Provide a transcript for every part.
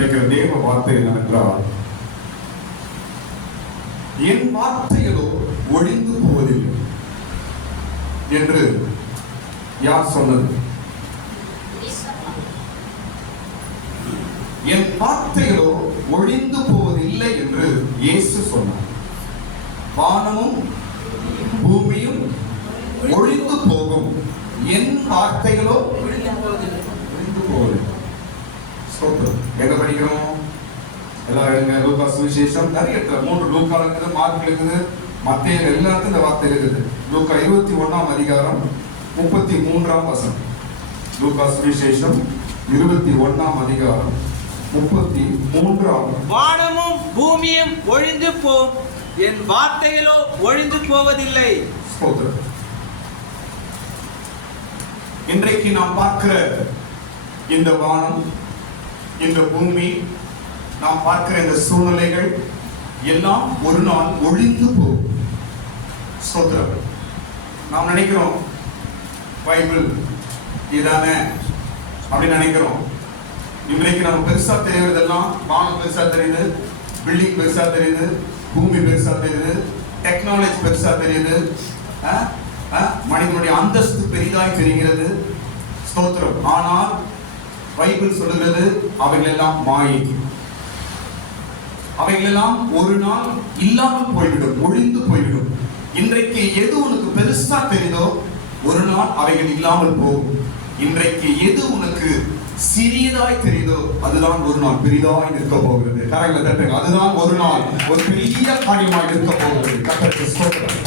கிடைக்கிற தேவ வார்த்தை என்னவென்றால், என் வார்த்தைகளோ ஒழிந்து போவதில்லை என்று யார் சொன்னது? என் வார்த்தைகளோ ஒழிந்து போவதில்லை என்று இயேசு சொன்னார். வானமும் பூமியும் ஒழிந்து போகும், என் வார்த்தைகளோ ஒழிந்து போவதில்லை. எங்க படிக்கிறோம்? எல்லாரும் எழுங்க. லூக்கா சுவிசேஷம் நிறைய 3 லூக்கா இருக்குது, மார்க் இருக்குது, மத்தேயு எல்லாத்துக்கும் இந்த வார்த்தை இருக்குது. லூக்கா 21ஆம் அதிகாரம் 33ஆம் வசனம். லூக்கா சுவிசேஷம் 21ஆம் அதிகாரம் 33ஆம். வானமும் பூமியும் ஒழிந்து போம், என் வார்த்தைகளோ ஒழிந்து போவதில்லை. ஸ்தோத்திரம். இன்றைக்கு நாம் பார்க்கிற இந்த வானம், இந்த பூமி, நாம் பார்க்கிற இந்த சூழ்நிலைகள் எல்லாம் ஒரு நாள் ஒழிந்து போகும். ஸ்தோத்திரம். நாம் நினைக்கிறோம் பைபிள் இதானே அப்படின்னு நினைக்கிறோம். இன்றைக்கு நம்ம பெருசா தெரிகிறதெல்லாம் வானம் பெருசா தெரியுது, பில்டிங் பெருசா தெரியுது, பூமி பெருசா தெரியுது, டெக்னாலஜி பெருசா தெரியுது, மனிதனுடைய அந்தஸ்து பெரிதாய் தெரிகிறது. ஸ்தோத்திரம். ஆனால் பைபிள் சொல்லுகிறது அவைகள் எல்லாம் மாயை, அவைகள் எல்லாம் ஒரு நாள் இல்லாமல் போய்விடும், ஒழிந்து போய்விடும். இன்றைக்கு எது உனக்கு பெருசா தெரியுதோ ஒரு நாள் அவைகள் இல்லாமல் போகும். இன்றைக்கு எது உனக்கு சிறியதாய் தெரியுதோ அதுதான் ஒரு நாள் பெரிதாய் நிற்க போகிறது. கரையில தட்டுங்க. அதுதான் ஒரு நாள் ஒரு பெரிய காரியமாய் நிற்க போகிறது. கர்த்தருக்கு ஸ்தோத்திரம்.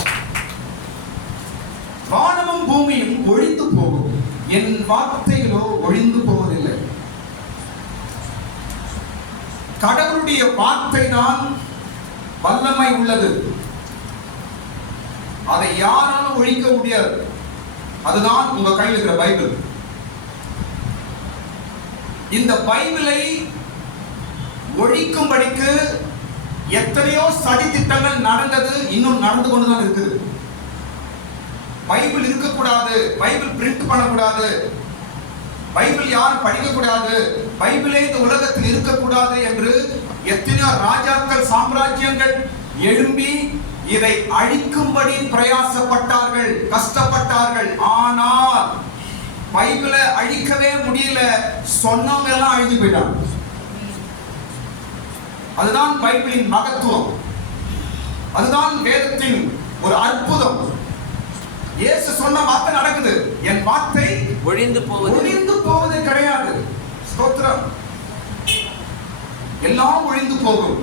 வானமும் பூமியும் ஒழிந்து போகும், என் வார்த்தைகளோ ஒழிந்து போவதில்லை. கடவுளுடைய வார்த்தை தான் வல்லமை உள்ளது, அதை யாராலும் ஒழிக்க முடியாது. அதுதான் உங்க கையில் இருக்கிற பைபிள். இந்த பைபிளை ஒழிக்கும்படிக்கு எத்தனையோ சதி திட்டங்கள் நடந்தது, இன்னும் நடந்து கொண்டுதான் இருக்குது. பைபிள் இருக்கக்கூடாது, பைபிள் பிரிண்ட் பண்ணக்கூடாது, பைபிள் யாரும் படிக்கக்கூடாது, பைபிளே இந்த உலகத்தில் இருக்கக்கூடாது என்று எத்தனையோ ராஜாக்கள், சாம்ராஜ்யங்கள் எழும்பி இதை அழிக்கும்படி பிரயாசப்பட்டார்கள், கஷ்டப்பட்டார்கள். ஆனால் பைபிளை அழிக்கவே முடியல. சொன்னவங்க எல்லாம் அழிஞ்சு போயிட்டாங்க. அதுதான் பைபிளின் மகத்துவம், அதுதான் வேதத்தின் ஒரு அற்புதம். இயேசு சொன்ன வார்த்தை நடக்குது. என் வார்த்தை ஒழிந்து போவது கிடையாது. ஸ்தோத்திரம். எல்லாம் ஒழிந்து போகும்,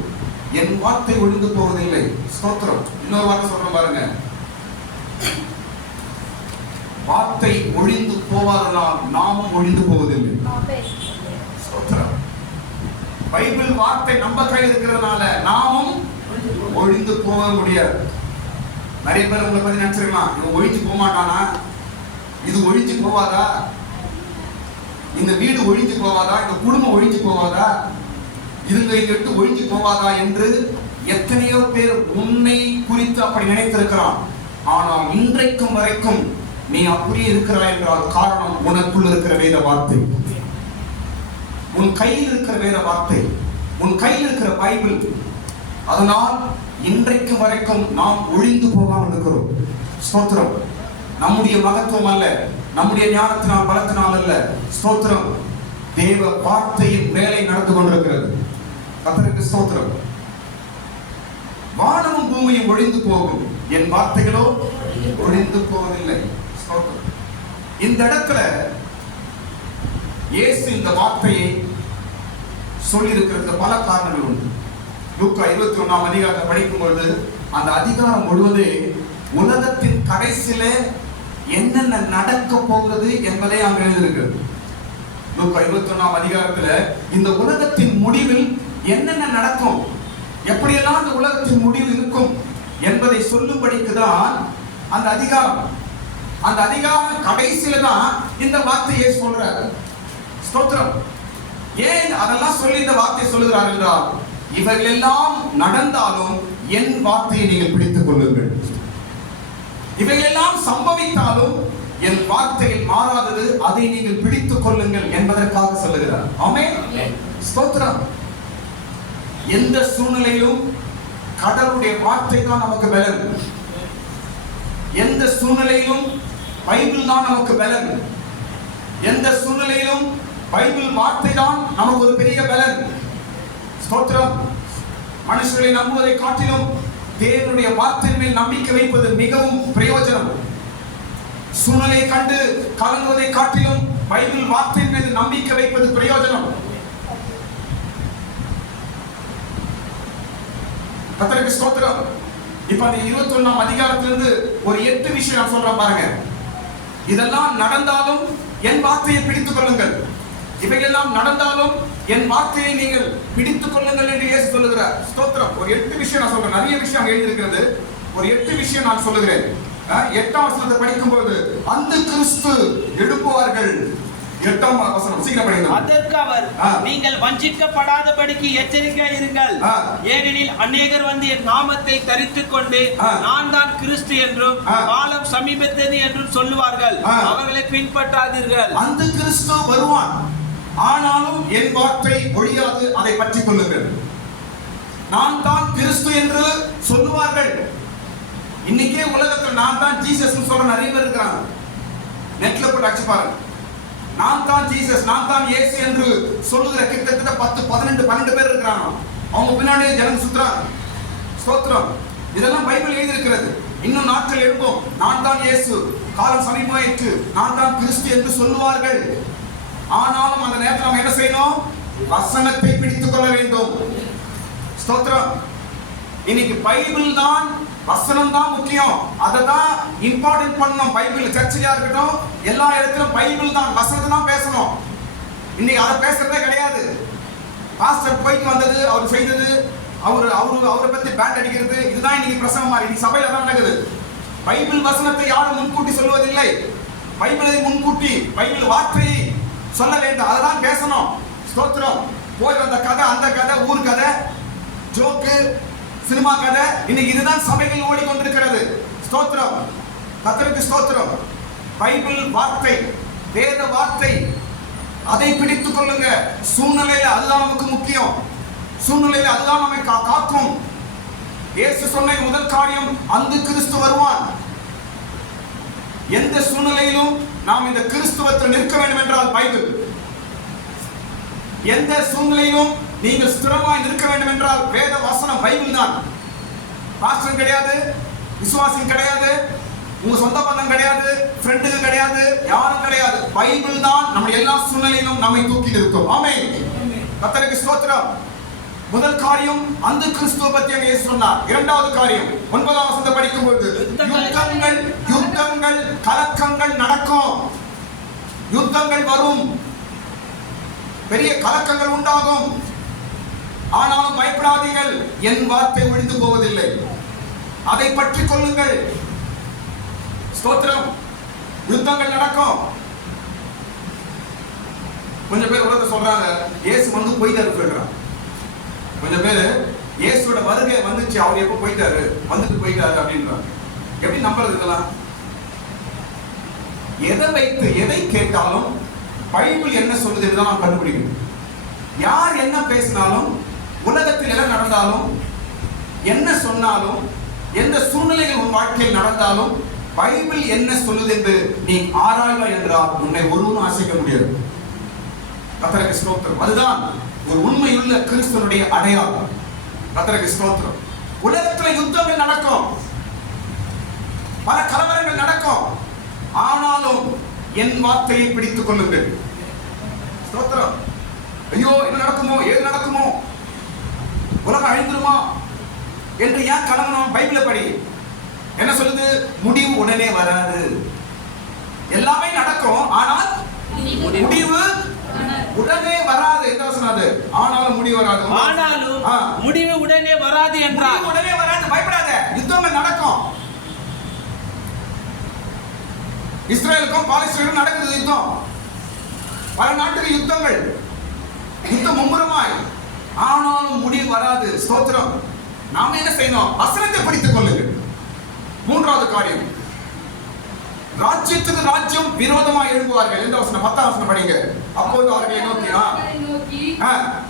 என் வார்த்தை ஒழிந்து போவதில்லை. ஸ்தோத்திரம். இன்னொரு வார்த்தை சொல்றேன் பாருங்க. வார்த்தை ஒழிந்து போவதனால் நாமும் ஒழிந்து போவதில்லை. ஸ்தோத்திரம். பைபிள் வார்த்தை நம்ம கையில் இருக்கிறதுனால நாமும் ஒழிந்து போக முடியாது. நிறைய பேர் உங்களை பத்தி நினைச்சிருக்கலாம், இவன் ஒழிஞ்சு போக மாட்டானா, இது ஒழிஞ்சு போவாதா, இந்த வீடு ஒழிஞ்சு போவாதா, இந்த குடும்பம் ஒழிஞ்சு போவாதா, இதுங்க இங்கிட்டு ஒழிஞ்சு போவாதா என்று எத்தனையோ பேர் உன்னை குறித்து அப்படி நினைத்திருக்கிறான். ஆனால் இன்றைக்கும் வரைக்கும் நீ அப்படியே இருக்கிறாய் என்றால் காரணம் உனக்குள் இருக்கிற வேத வார்த்தை, உன் கையில் இருக்கிற வேத வார்த்தை, உன் கையில் இருக்கிற பைபிள். அதனால் இன்றைக்கு வரைக்கும் நாம் ஒழிந்து போகாமல் இருக்கிறோம். ஸ்தோத்திரம். நம்முடைய மகத்துவம் அல்ல, நம்முடைய ஞானத்தினால் பலத்தினால் அல்ல. ஸ்தோத்திரம். தேவ வார்த்தையின் வேலை நடந்து கொண்டிருக்கிறது. கர்த்தருக்கு ஸ்தோத்திரம். வானமும் பூமியும் ஒழிந்து போகும், என் வார்த்தைகளோ ஒழிந்து போவதில்லை. ஸ்தோத்திரம். இந்த இடத்துல இயேசு இந்த வார்த்தையை சொல்லி இருக்கிறதுக்கு பல காரணங்கள் உண்டு. லூக்கா 21ஆம் அதிகாரத்தை படிக்கும் பொழுது அந்த அதிகாரம் முழுவதே உலகத்தின் கடைசியில என்னென்ன நடக்க போகிறது என்பதை அங்கு எழுதியிருக்கிறது. லூக்கா 21ஆம் அதிகாரத்துல இந்த உலகத்தின் முடிவில் என்னென்ன நடக்கும், எப்படியெல்லாம் இந்த உலகத்தின் முடிவு இருக்கும் என்பதை சொல்லும்படிக்கு தான் அந்த அதிகாரம். அந்த அதிகாரம் கடைசியில தான் இந்த வார்த்தையை சொல்றாரு. ஸ்தோத்திரம். ஏன் அதெல்லாம் சொல்லி இந்த வார்த்தை சொல்லுகிறார் என்றால், இவர்கள் எல்லாம் நடந்தாலும் என் வார்த்தையை நீங்கள் பிடித்துக் கொள்ளுங்கள், இவைகள் எல்லாம் சம்பவித்தாலும் என் வார்த்தையில் மாறாதது, அதை நீங்கள் பிடித்துக் கொள்ளுங்கள் என்பதற்காக சொல்லுகிறார். ஆமென். ஸ்தோத்திரம். எந்த சூழ்நிலையிலும் கடவுளுடைய வார்த்தை தான் நமக்கு பலன். எந்த சூழ்நிலையிலும் பைபிள் தான் நமக்கு பலன். எந்த சூழ்நிலையிலும் பைபிள் வார்த்தை தான் நமக்கு ஒரு பெரிய பலன். ஸ்தோத்திரம். மனுஷர்களை நம்புவதை காட்டிலும் தேவனுடைய வார்த்தையின் மேல் நம்பிக்கை வைப்பது மிகவும் பிரயோஜனம். சூழ்நிலையை கண்டு கலங்குவதை காட்டிலும் பைபிள் வார்த்தையின் மீது நம்பிக்கை வைப்பது பிரயோஜனம். கர்த்தருக்கு ஸ்தோத்திரம். இப்ப அந்த 21ஆம் அதிகாரத்திலிருந்து ஒரு 8 விஷயம் நான் சொல்றேன் பாருங்க. இதெல்லாம் நடந்தாலும் என் வார்த்தையை பிடித்துக் கொள்ளுங்கள். இவையெல்லாம் நடந்தாலும் என் வார்த்தையை நீங்கள் பிடித்துக் கொள்ளுங்கள் என்று இயேசு சொல்லுகிறார். ஸ்தோத்திரம். ஒரு 8 விஷயம் நான் சொல்றேன். நிறைய விஷயம் எழுதியிருக்கிறது. ஒரு 8 விஷயம் நான் சொல்லுகிறேன். 8ஆம் வசனத்தை படிக்கும்போது அந்த கிறிஸ்து எழுப்புவார்கள். 8ஆம் வசனம் சீக்கிரம் படிங்க. அதற்கு அவர், நீங்கள் வஞ்சிக்கப்படாதபடிக்கு எச்சரிக்கையாய் இருங்கள். ஏனெனில் அநேகர் வந்து என் நாமத்தை தரித்துக் கொண்டு நான் தான் கிறிஸ்து என்றும் காலம் சமீபத்தது என்றும் சொல்லுவார்கள். அவர்களை பின்பற்றாதீர்கள். அந்த கிறிஸ்து வருவான், ஆனாலும் என் வார்த்தை ஒழியாது, அதை பற்றிக் கொள்ளுங்கள். நான் தான் கிறிஸ்து என்று சொல்லுவார்கள். இன்னைக்கே உலகத்தில் நான் தான் ஜீசஸ் சொல்ற நிறைய பேர் இருக்கிறாங்க. நெட்ல போட்டு அடிச்சு பாருங்க. நான் தான் ஜீசஸ், நான் தான் இயேசு என்று சொல்லுகிற கிட்டத்தட்ட 10, 12, 12 பேர் இருக்கிறாங்க. அவங்க பின்னாடியே ஜனம் சுத்துறாங்க. ஸ்தோத்திரம். இதெல்லாம் பைபிள் எழுதி இருக்கிறது. இன்னும் நாட்கள் எழுப்போம், நான் தான் இயேசு, காலம் சமீபமாயிற்று, நான் தான் கிறிஸ்து என்று சொல்லுவார்கள். ஆனாலும் அந்த நேரத்தில் நம்ம என்ன செய்யணும்? வசனத்தை பிடித்துக் கொள்ள வேண்டும். ஸ்தோத்திரம். இன்னைக்கு பைபிள் தான், வசனம் தான் முக்கியம். அதை தான் இம்பார்ட்டன்ட் பண்ணணும். பைபிள் சர்ச்சையா இருக்கட்டும், எல்லா இடத்திலும் பைபிள் தான், வசனத்தை தான் பேசணும். இன்னைக்கு அதை பேசுறதே கிடையாது. பாஸ்டர் போயிட்டு வந்தது, அவர் செய்தது, அவரை பத்தி பேண்ட் அடிக்கிறது, இதுதான் இன்னைக்கு பிரசங்கம் மாதிரி. இன்னைக்கு சபையில தான் நடக்குது. பைபிள் வசனத்தை யாரும் முன்கூட்டி சொல்வதில்லை. பைபிளை முன்கூட்டி பைபிள் வார்த்தையை சொல்ல வேண்டும், அதான் பேசணும். ஸ்தோத்திரம். போய் வந்த கதை, அந்த கதை, ஊர் கதை, ஜோக்கு, சினிமா கதை, இன்னைக்கு இதுதான் சபைகள் ஓடிக்கொண்டிருக்கிறது. ஸ்தோத்திரம். கர்த்தருக்கு ஸ்தோத்திரம். பைபிள் வார்த்தை, வேத வார்த்தை, அதை பிடித்துக் கொள்ளுங்க. சூழ்நிலையில அதுதான் நமக்கு முக்கியம். சூழ்நிலையில அதுதான் நம்மை காக்கும். இயேசு சொன்ன முதல் காரியம், அந்த கிறிஸ்து வருவான். எந்த சூழ்நிலையிலும் நாம் இந்த கிறிஸ்துவத்தில் நிற்க வேண்டும் என்றால் பைபிள். எந்த சூழ்நிலையிலும் நீங்கள் ஸ்திரமாய் நிற்க வேண்டும் என்றால் வேத வசனம், பைபிள் தான். பாஸ்டர் கிடையாது, விசுவாசம் கிடையாது, உங்க சொந்த பந்தம் கிடையாது, ஃப்ரெண்டுக்கு கிடையாது, யாரும் கிடையாது. பைபிள் தான் நம்ம எல்லா சூழ்நிலையிலும் நம்மை தூக்கி நிறுத்தும். ஆமென். கர்த்தருக்கு ஸ்தோத்திரம். முதல் காரியம், அந்த கிறிஸ்துவ பற்றி அங்கே சொன்னார். இரண்டாவது காரியம், 9ஆம் வசனத்தை படிக்கும்போது யுத்தங்கள் கலக்கங்கள் நடக்கும். யுத்தங்கள் வரும், பெரிய கலக்கங்கள் உண்டாகும். ஆனாலும் பயப்படாதீர்கள், என் வார்த்தை ஒழிந்து போவதில்லை, அதை பற்றி கொள்ளுங்கள். ஸ்தோத்திரம். யுத்தங்கள் நடக்கும். கொஞ்சம் பேர் உலகத்தை சொல்றாங்க, இயேசு வந்து போயிட்டாரு சொல்றாங்க. கொஞ்சம் பேர் இயேசுவோட வருகை வந்துச்சு, அவர் எப்ப போயிட்டாரு, வந்துட்டு போயிட்டாரு அப்படின்றாங்க. எப்படி நம்புறது இதெல்லாம்? எதை வைத்து எதை கேட்டாலும் பைபிள் என்ன சொல்லுது என்று நாம் கண்டுபிடிக்கணும். யார் என்ன பேசினாலும், உலகத்தில் என்ன நடந்தாலும், என்ன சொன்னாலும், எந்த சூழ்நிலைகள் உன் வாழ்க்கையில் நடந்தாலும் பைபிள் என்ன சொல்லுது என்று நீ ஆராய்வாய் என்றால் உன்னை ஒருவரும் ஆசைக்க முடியாது. கர்த்தருக்கு ஸ்தோத்திரம். அதுதான் ஒரு உண்மையுள்ள கிறிஸ்துவனுடைய அடையாளம். கர்த்தருக்கு ஸ்தோத்திரம். உலகத்தில் யுத்தங்கள் நடக்கும், பல கலவரங்கள் நடக்கும். ஆனாலும் என் வார்த்தையை பிடித்துக் கொள்ளுங்கள். ஸ்தோத்திரம். ஐயோ என்ன நடக்குமோ, ஏது நடக்குமோ, உலகம் அழிந்துருமா என்று ஏன் கலங்கணும்? பைபிளை படி. என்ன சொல்லுது? முடிவு உடனே வராது. எல்லாமே நடக்கும், ஆனால் முடிவு உடனே வராது. என்ன சொன்னது? ஆனாலும் முடிவு வராது. ஆனாலும் முடிவு உடனே வராது என்றால் உடனே வராது. பயப்படாத, யுத்தங்கள் நடக்கும். இஸ்ரேலுக்கும் பாலஸ்தீனுக்கும் நடக்குது யுத்தம். பல நாட்டுக்கு யுத்தங்கள், யுத்தம் மும்முரமாய். ஆனாலும் முடிவு வராது. ஸ்தோத்திரம். நாம என்ன செய்யணும்? வசனத்தை படித்துக் கொள்ளுங்கள். மூன்றாவது காரியம், ராஜ்யத்துக்கு ராஜ்யம் விரோதமாக எழும்புவார்கள். எந்த வசனம்? 10ஆம் வசனம் படிங்க. அப்போது அவர்களை நோக்கி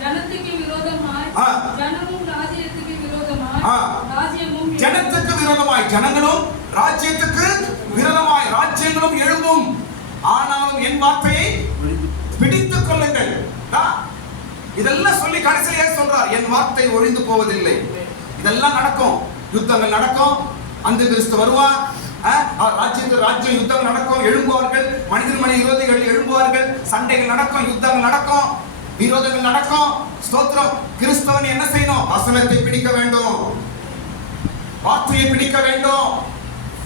ஜனத்துக்கு விரோதமாய் ஜனமும் ராஜ்யத்துக்கு விரோதமாய் ராஜ்யமும் ஜனத்துக்கு விரோதமாய் ஜனங்களும் ராஜ்யத்துக்கு விரோதமாய் ராஜ்யங்களும் எழும்பும். ஆனாலும் என் வார்த்தையை பிடித்துக் கொள்ளுங்கள். இதெல்லாம் சொல்லி கடைசியிலே சொல்றார், என் வார்த்தை ஒழிந்து போவதில்லை. இதெல்லாம் நடக்கும், யுத்தங்கள் நடக்கும், அந்த கிறிஸ்து வருவார், ராஜ்யம் யுத்தங்கள் நடக்கும், எழும்புவார்கள், மனித விரோதிகள் எழும்புவார்கள், சண்டைகள் நடக்கும், யுத்தங்கள் நடக்கும், விரோதங்கள் நடக்கும். ஸ்தோத்திரம். கிறிஸ்தவன் என்ன செய்யணும்? வசனத்தை பிடிக்க வேண்டும், வார்த்தையை பிடிக்க வேண்டும்.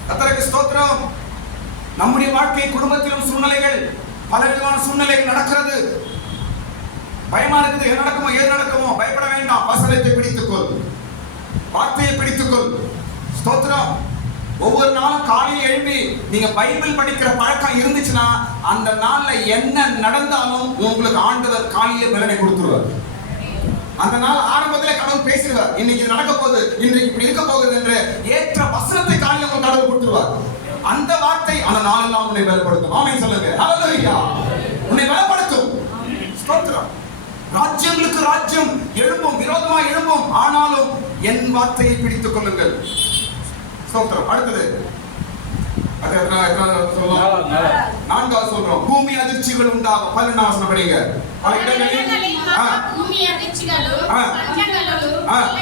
கர்த்தருக்கு ஸ்தோத்திரம். நம்முடைய வாழ்க்கை குடும்பத்திலும் சூழ்நிலைகள், பலவிதமான சூழ்நிலைகள் நடக்கிறது. பயமா இருக்குது, என்ன நடக்குமோ ஏது நடக்குமோ, பயப்பட வேண்டாம். வசனத்தை பிடித்துக்கொள், வார்த்தையை பிடித்துக்கொள். ஸ்தோத்திரம். ஒவ்வொரு நாளும் காலையில் எழுப்பி நீங்க பைபிள் படிக்கிற பழக்கம் இருந்துச்சுன்னா அந்த நாள்ல என்ன நடந்தாலும் உங்களுக்கு ஆண்டவர் காலையிலே பலனை கொடுத்துருவார். அந்த நாள் ஆரம்பத்திலே கடவுள் பேசிடுவார், இன்னைக்கு நடக்க போகுது, இன்றைக்கு இப்படி இருக்க போகுது என்று ஏற்ற வசனத்தை காலையில் உங்களுக்கு கடவுள் கொடுத்துருவார். அந்த வார்த்தை அந்த நாளெல்லாம் உன்னை பலப்படுத்தும். ஆமென் சொல்லுங்க. ஹல்லேலூயா. உன்னை பலப்படுத்தும். ஸ்தோத்திரம். ராஜ்யங்களுக்கு ராஜ்யம் எழும்பும், விரோதமாக எழும்பும், ஆனாலும் என் வார்த்தையை பிடித்துக் கொள்ளுங்கள். ஸ்தோத்திரம். அடுத்தது நான்காவது சொல்றோம், பூமி அதிர்ச்சிகள் உண்டாகும். 11 வசனம் படிங்க. பல இடங்களில் பூமி அதிர்ச்சிகளும்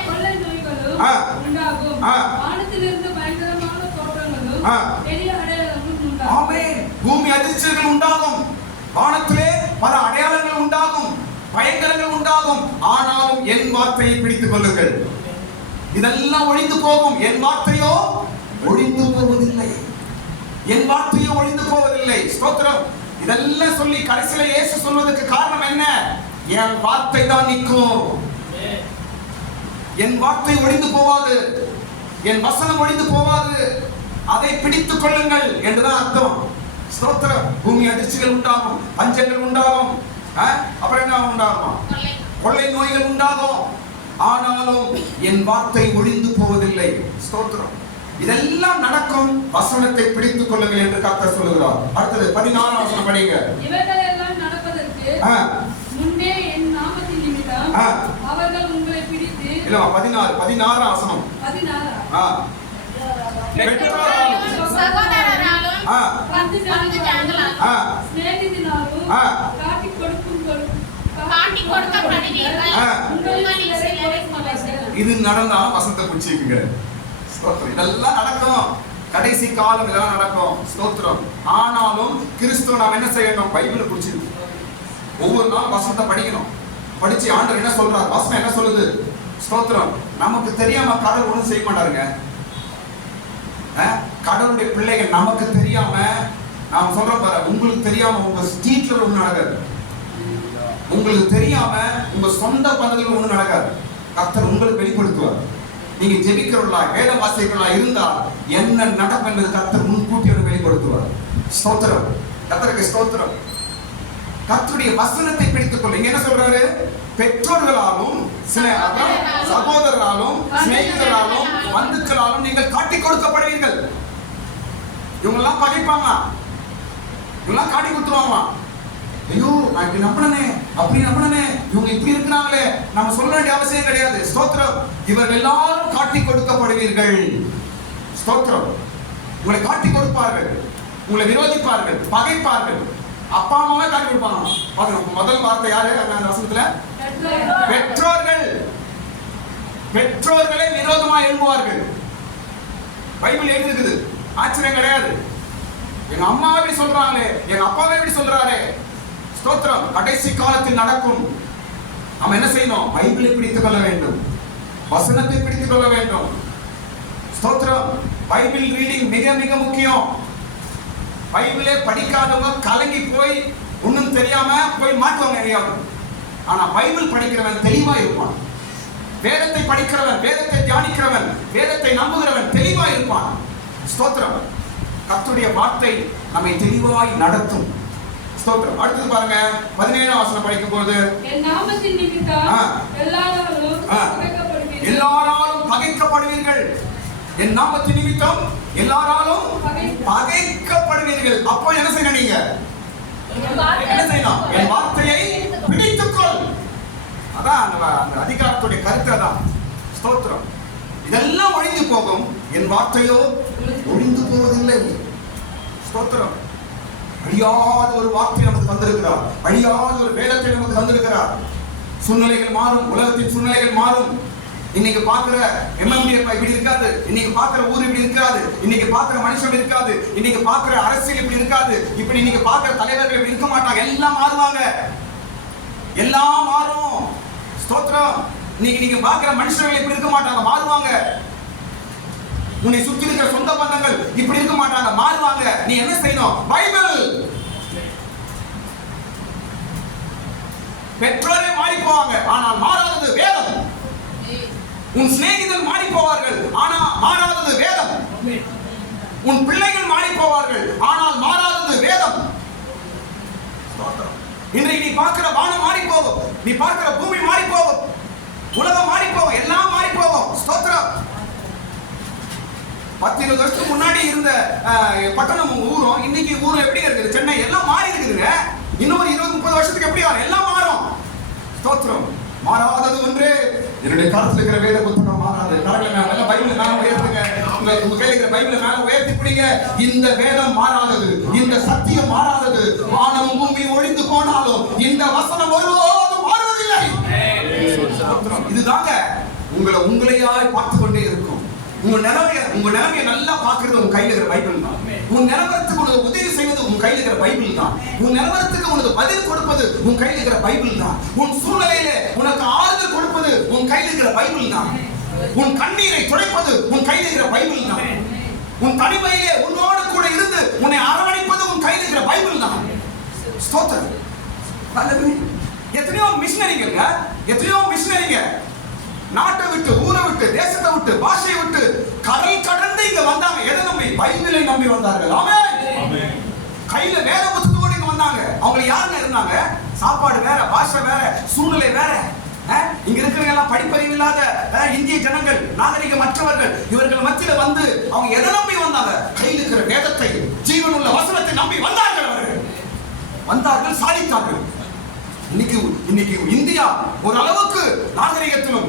கொள்ளை நோய்களும் உண்டாகும். வானத்திலிருந்து பயங்கரமான தோற்றங்களும் பெரிய அடையாளங்களும் உண்டாகும். ஆமென். பூமி அதிர்ச்சிகள் உண்டாகும், வானத்திலே பல அடையாளங்கள் உண்டாகும், பயங்கரங்கள் உண்டாகும், ஆனாலும் என் வார்த்தையை பிடித்துக் கொள்ளுங்கள். இதெல்லாம் ஒழிந்து போகும், என் வார்த்தையோ ஒழிந்து போவதில்லை. என் வார்த்தையோ ஒழிந்து போவதில்லை. ஸ்தோத்திரம். இதெல்லாம் சொல்லி கடைசியில இயேசு சொல்வதற்கு காரணம் என்ன? என் வார்த்தை தான் நிற்கும், என் வார்த்தை ஒழிந்து போவாது, என் வசனம் ஒழிந்து போவாது, அதை பிடித்துக் கொள்ளுங்கள் என்றுதான் அர்த்தம். ஸ்தோத்திரம். பூமி அதிர்ச்சிகள் உண்டாகும், பஞ்சங்கள் உண்டாகும், அப்புறம் என்ன உண்டாகும்? கொள்ளை நோய்கள் உண்டாகும், ஆனாலும் என் வார்த்தை ஒழிந்து போவதில்லை. ஸ்தோத்திரம். இதெல்லாம் நடக்கும், வசனத்தை பிடித்துக் கொள்ளுங்கள் என்று கர்த்தர் சொல்லுகிறார். அடுத்தது 14 வசனம் படிங்க. இவைகளெல்லாம் நடப்பதற்கு முன்னே என் நாமத்தின் நிமித்தம் அவர்கள் உங்களை பிடித்து இல்ல 16 வசனம் 16 சகோதரராலும் சிநேகிதனாலும் காட்டிக் கொடுக்கப்படுவீர்கள். இது நடந்தாலும் வசனத்தை பிடிச்சிக்குங்க. இதெல்லாம் நடக்கும், கடைசி காலம் இதெல்லாம் நடக்கும். ஸ்தோத்திரம். ஆனாலும் கிறிஸ்துவ நாம் என்ன செய்யணும்? பைபிளை பிடிச்சிருக்கு, ஒவ்வொரு நாளும் வசனத்தை படிக்கணும். படிச்சு ஆண்டவர் என்ன சொல்றார், வசனம் என்ன சொல்லுது. ஸ்தோத்திரம். நமக்கு தெரியாம கடவுள் ஒன்றும் செய்ய மாட்டாருங்க. கடவுளுடைய பிள்ளைகள் நமக்கு தெரியாம நாம் சொல்றோம் பாரு, உங்களுக்கு தெரியாம உங்க ஸ்ட்ரீட்ல ஒண்ணு நடக்காது, உங்களுக்கு தெரியாம உங்க சொந்த பந்தத்தில் ஒண்ணு நடக்காது. கர்த்தர் உங்களுக்கு வெளிப்படுத்துவார். நீங்க ஜெபிக்கிறவர்களா வேத வாசிக்கிறவர்களா இருந்தால் என்ன நடக்கும் என்பது கர்த்தர் முன்கூட்டி வெளிப்படுத்துவார். ஸ்தோத்திரம். கர்த்தருக்கு ஸ்தோத்திரம். கர்த்தருடைய வசனத்தை பிடித்துக் கொள்ள என்ன சொல்றாரு? பெற்றோர்களாலும் சகோதரராலும் சிநேகிதராலும் பந்துக்களாலும் நீங்கள் காட்டிக் கொடுக்கப்படுவீர்கள். இவங்கெல்லாம் பகைப்பாங்க, இவங்கெல்லாம் காட்டி கொடுத்துருவாங்க. ஐயோ நான் இப்படி நம்பினே, அப்படி நம்பினே, இவங்க இப்படி இருக்கிறாங்களே, நம்ம சொல்ல வேண்டிய அவசியம் கிடையாது. ஸ்தோத்திரம். இவர்கள் எல்லாரும் காட்டி கொடுக்கப்படுவீர்கள். ஸ்தோத்திரம். உங்களை காட்டி கொடுப்பார்கள், உங்களை விரோதிப்பார்கள், பகைப்பார்கள். அப்பா அம்மாவே காட்டி கொடுப்பாங்க. முதல் வார்த்தை யாரு அந்த வசனத்துல? பெற்றோர்கள். பெற்றோர்களே விரோதமா எழும்புவார்கள். பைபிள் எழுதிருக்குது, ஆச்சரியம் கிடையாது. எங்க அம்மாவே இப்படி சொல்றாங்களே, எங்க அப்பாவே இப்படி சொல்றாரே. ஸ்தோத்திரம். கடைசி காலத்தில் நடக்கும். நாம் என்ன செய்யணும்? பைபிளை பிடித்துக் கொள்ள வேண்டும், வசனத்தை பிடித்துக் கொள்ள வேண்டும். ஸ்தோத்திரம். பைபிள் ரீடிங் மிக மிக முக்கியம். பைபிளே படிக்காதவங்க கலங்கி போய் ஒன்னும் தெரியாம போய் மாட்டுவாங்க எங்கேயாவது. ஆனா பைபிள் படிக்கிறவன் தெளிவா இருப்பான். வேதத்தை படிக்கிறவன், வேதத்தை தியானிக்கிறவன், வேதத்தை நம்புகிறவன் தெளிவா இருப்பான். ஸ்தோத்திரம். கர்த்தருடைய வார்த்தை நம்மை தெளிவாய் நடத்தும். ஸ்தோத்திரம். அடுத்து பாருங்க 17ஆம் வசனம் படிக்கும் போது, என் நாமத்தின் நிமித்தம் எல்லாராலும் பகைக்கப்படுவீர்கள். என் நாமத்தின் நிமித்தம் எல்லாராலும் பகைக்கப்படுவீர்கள். அப்போ என்ன செய்யணும்? நீங்க என்ன செய்யணும்? என் வார்த்தையை பிடித்துக்கொள். அதான் அந்த அதிகாரத்துடைய சொல்லக்கூடிய கருத்தை தான். ஸ்தோத்திரம். இதெல்லாம் ஒழிந்து போகும், என் வார்த்தையோ ஒழிந்து போவதில்லை. ஸ்தோத்திரம். அழியாத ஒரு வார்த்தை நமக்கு தந்திருக்கிறார், அழியாத ஒரு வேதத்தை நமக்கு தந்திருக்கிறார். சூழ்நிலைகள் மாறும், உலகத்தின் சூழ்நிலைகள் மாறும். இன்னைக்கு பாக்குற எம்எம்டி இப்படி இருக்காது, இன்னைக்கு பாக்குற ஊர் இப்படி இருக்காது, இன்னைக்கு பாக்குற மனுஷன் இருக்காது, இன்னைக்கு பாக்குற அரசியல் இப்படி இருக்காது, இப்படி இன்னைக்கு பாக்குற தலைவர்கள் இப்படி இருக்க மாட்டாங்க. எல்லாம் மாறுவாங்க, எல்லாம் மாறும். ஸ்தோத்திரம். நீங்க பாக்குற மனுஷர்கள் இப்படி இருக்க மாட்டாங்க, மாறுவாங்க. உன்னை சுத்தி இருக்கிற சொந்த பந்தங்கள் இப்படி இருக்க மாட்டாங்க, மாறுவாங்க. நீ என்ன செய்யணும்? பைபிள். பெற்றோரே மாறி போவாங்க, ஆனால் மாறாதது வேதம். உன் சிநேகிதர்கள் மாறி போவார்கள், ஆனால் மாறாதது வேதம். உன் பிள்ளைகள் மாறி போவார்கள், ஆனால் மாறாதது வேதம். இன்றைக்கு நீ பார்க்கிற வானம் மாறி போகும், நீ பார்க்கிற பூமி மாறி போகும், உலகம் மாறி போகும், எல்லாம் மாறி போகும். ஸ்தோத்திரம். 10-20 வருஷத்துக்கு முன்னாடி இருந்த பட்டணம் ஊரும் இன்னைக்கு ஊரும் எப்படி இருக்குது? சென்னை எல்லாம் மாறி இருக்குதுங்க. இன்னும் 20-30 வருஷத்துக்கு எப்படி வரும்? எல்லாம் மாறும். ஸ்தோத்திரம். மாறாதது ஒன்று என்னுடைய கருத்துல இருக்கிற வேத புத்தகம் மாறாது. கரங்களை பைபிள் மேல உயர்த்துங்க, உங்க கையில இருக்கிற பைபிளை மேல உயர்த்தி பிடிங்க. இந்த வேதம் மாறாதது, இந்த சத்தியம் மாறாதது. வானம் பூமி ஒழிந்து போனாலும் இந்த வசனம் ஒருபோதும் மாறுவதில்லை. இதுதாங்க உங்களையாய் பார்த்து கொண்டே இருக்கும். உங்க நிலைமையை நல்லா பார்க்கிறது உங்க கையில இருக்கிற பைபிள் தான். உன் நிலவரத்துக்கு உனக்கு உதவி செய்வது உன் கையில் இருக்கிற பைபிள் தான். உன் நிலவரத்துக்கு உனக்கு பதில் கொடுப்பது உன் கையில் இருக்கிற பைபிள் தான். உன் சூழ்நிலையில உனக்கு ஆறுதல் கொடுப்பது உன் கையில் இருக்கிற பைபிள் தான். உன் கண்ணீரை துடைப்பது உன் கையில் இருக்கிற பைபிள் தான். உன் தனிமையிலே உன்னோடு கூட இருந்து உன்னை அரவணைப்பது உன் கையில் இருக்கிற பைபிள் தான். ஸ்தோத்திரம். எத்தனையோ மிஷனரிங்க நாட்டை விட்டு, ஊரை விட்டு, தேசத்தை விட்டு, பாஷையை விட்டு, கடல் கடந்து இங்க வந்தாங்க. எதை நம்பி? பைபிளை நம்பி வந்தார்கள். ஆமென். கையில வேத புத்தகத்தோடு இங்க வந்தாங்க. அவங்க யாருங்க இருந்தாங்க? சாப்பாடு வேற, பாஷை வேற, சூழ்நிலை வேற. இங்க இருக்கிறவங்க எல்லாம் படிப்பறிவு இல்லாத இந்திய ஜனங்கள், நாகரிகமற்றவர்கள். இவர்கள் மத்தியில வந்து அவங்க எதை நம்பி வந்தாங்க? கையில் இருக்கிற வேதத்தை, ஜீவனுள்ள வசனத்தை நம்பி வந்தார்கள். அவர்கள் வந்தார்கள், சாதித்தார்கள். இன்னைக்கு இந்தியா ஓரளவுக்கு நாகரிகத்திலும்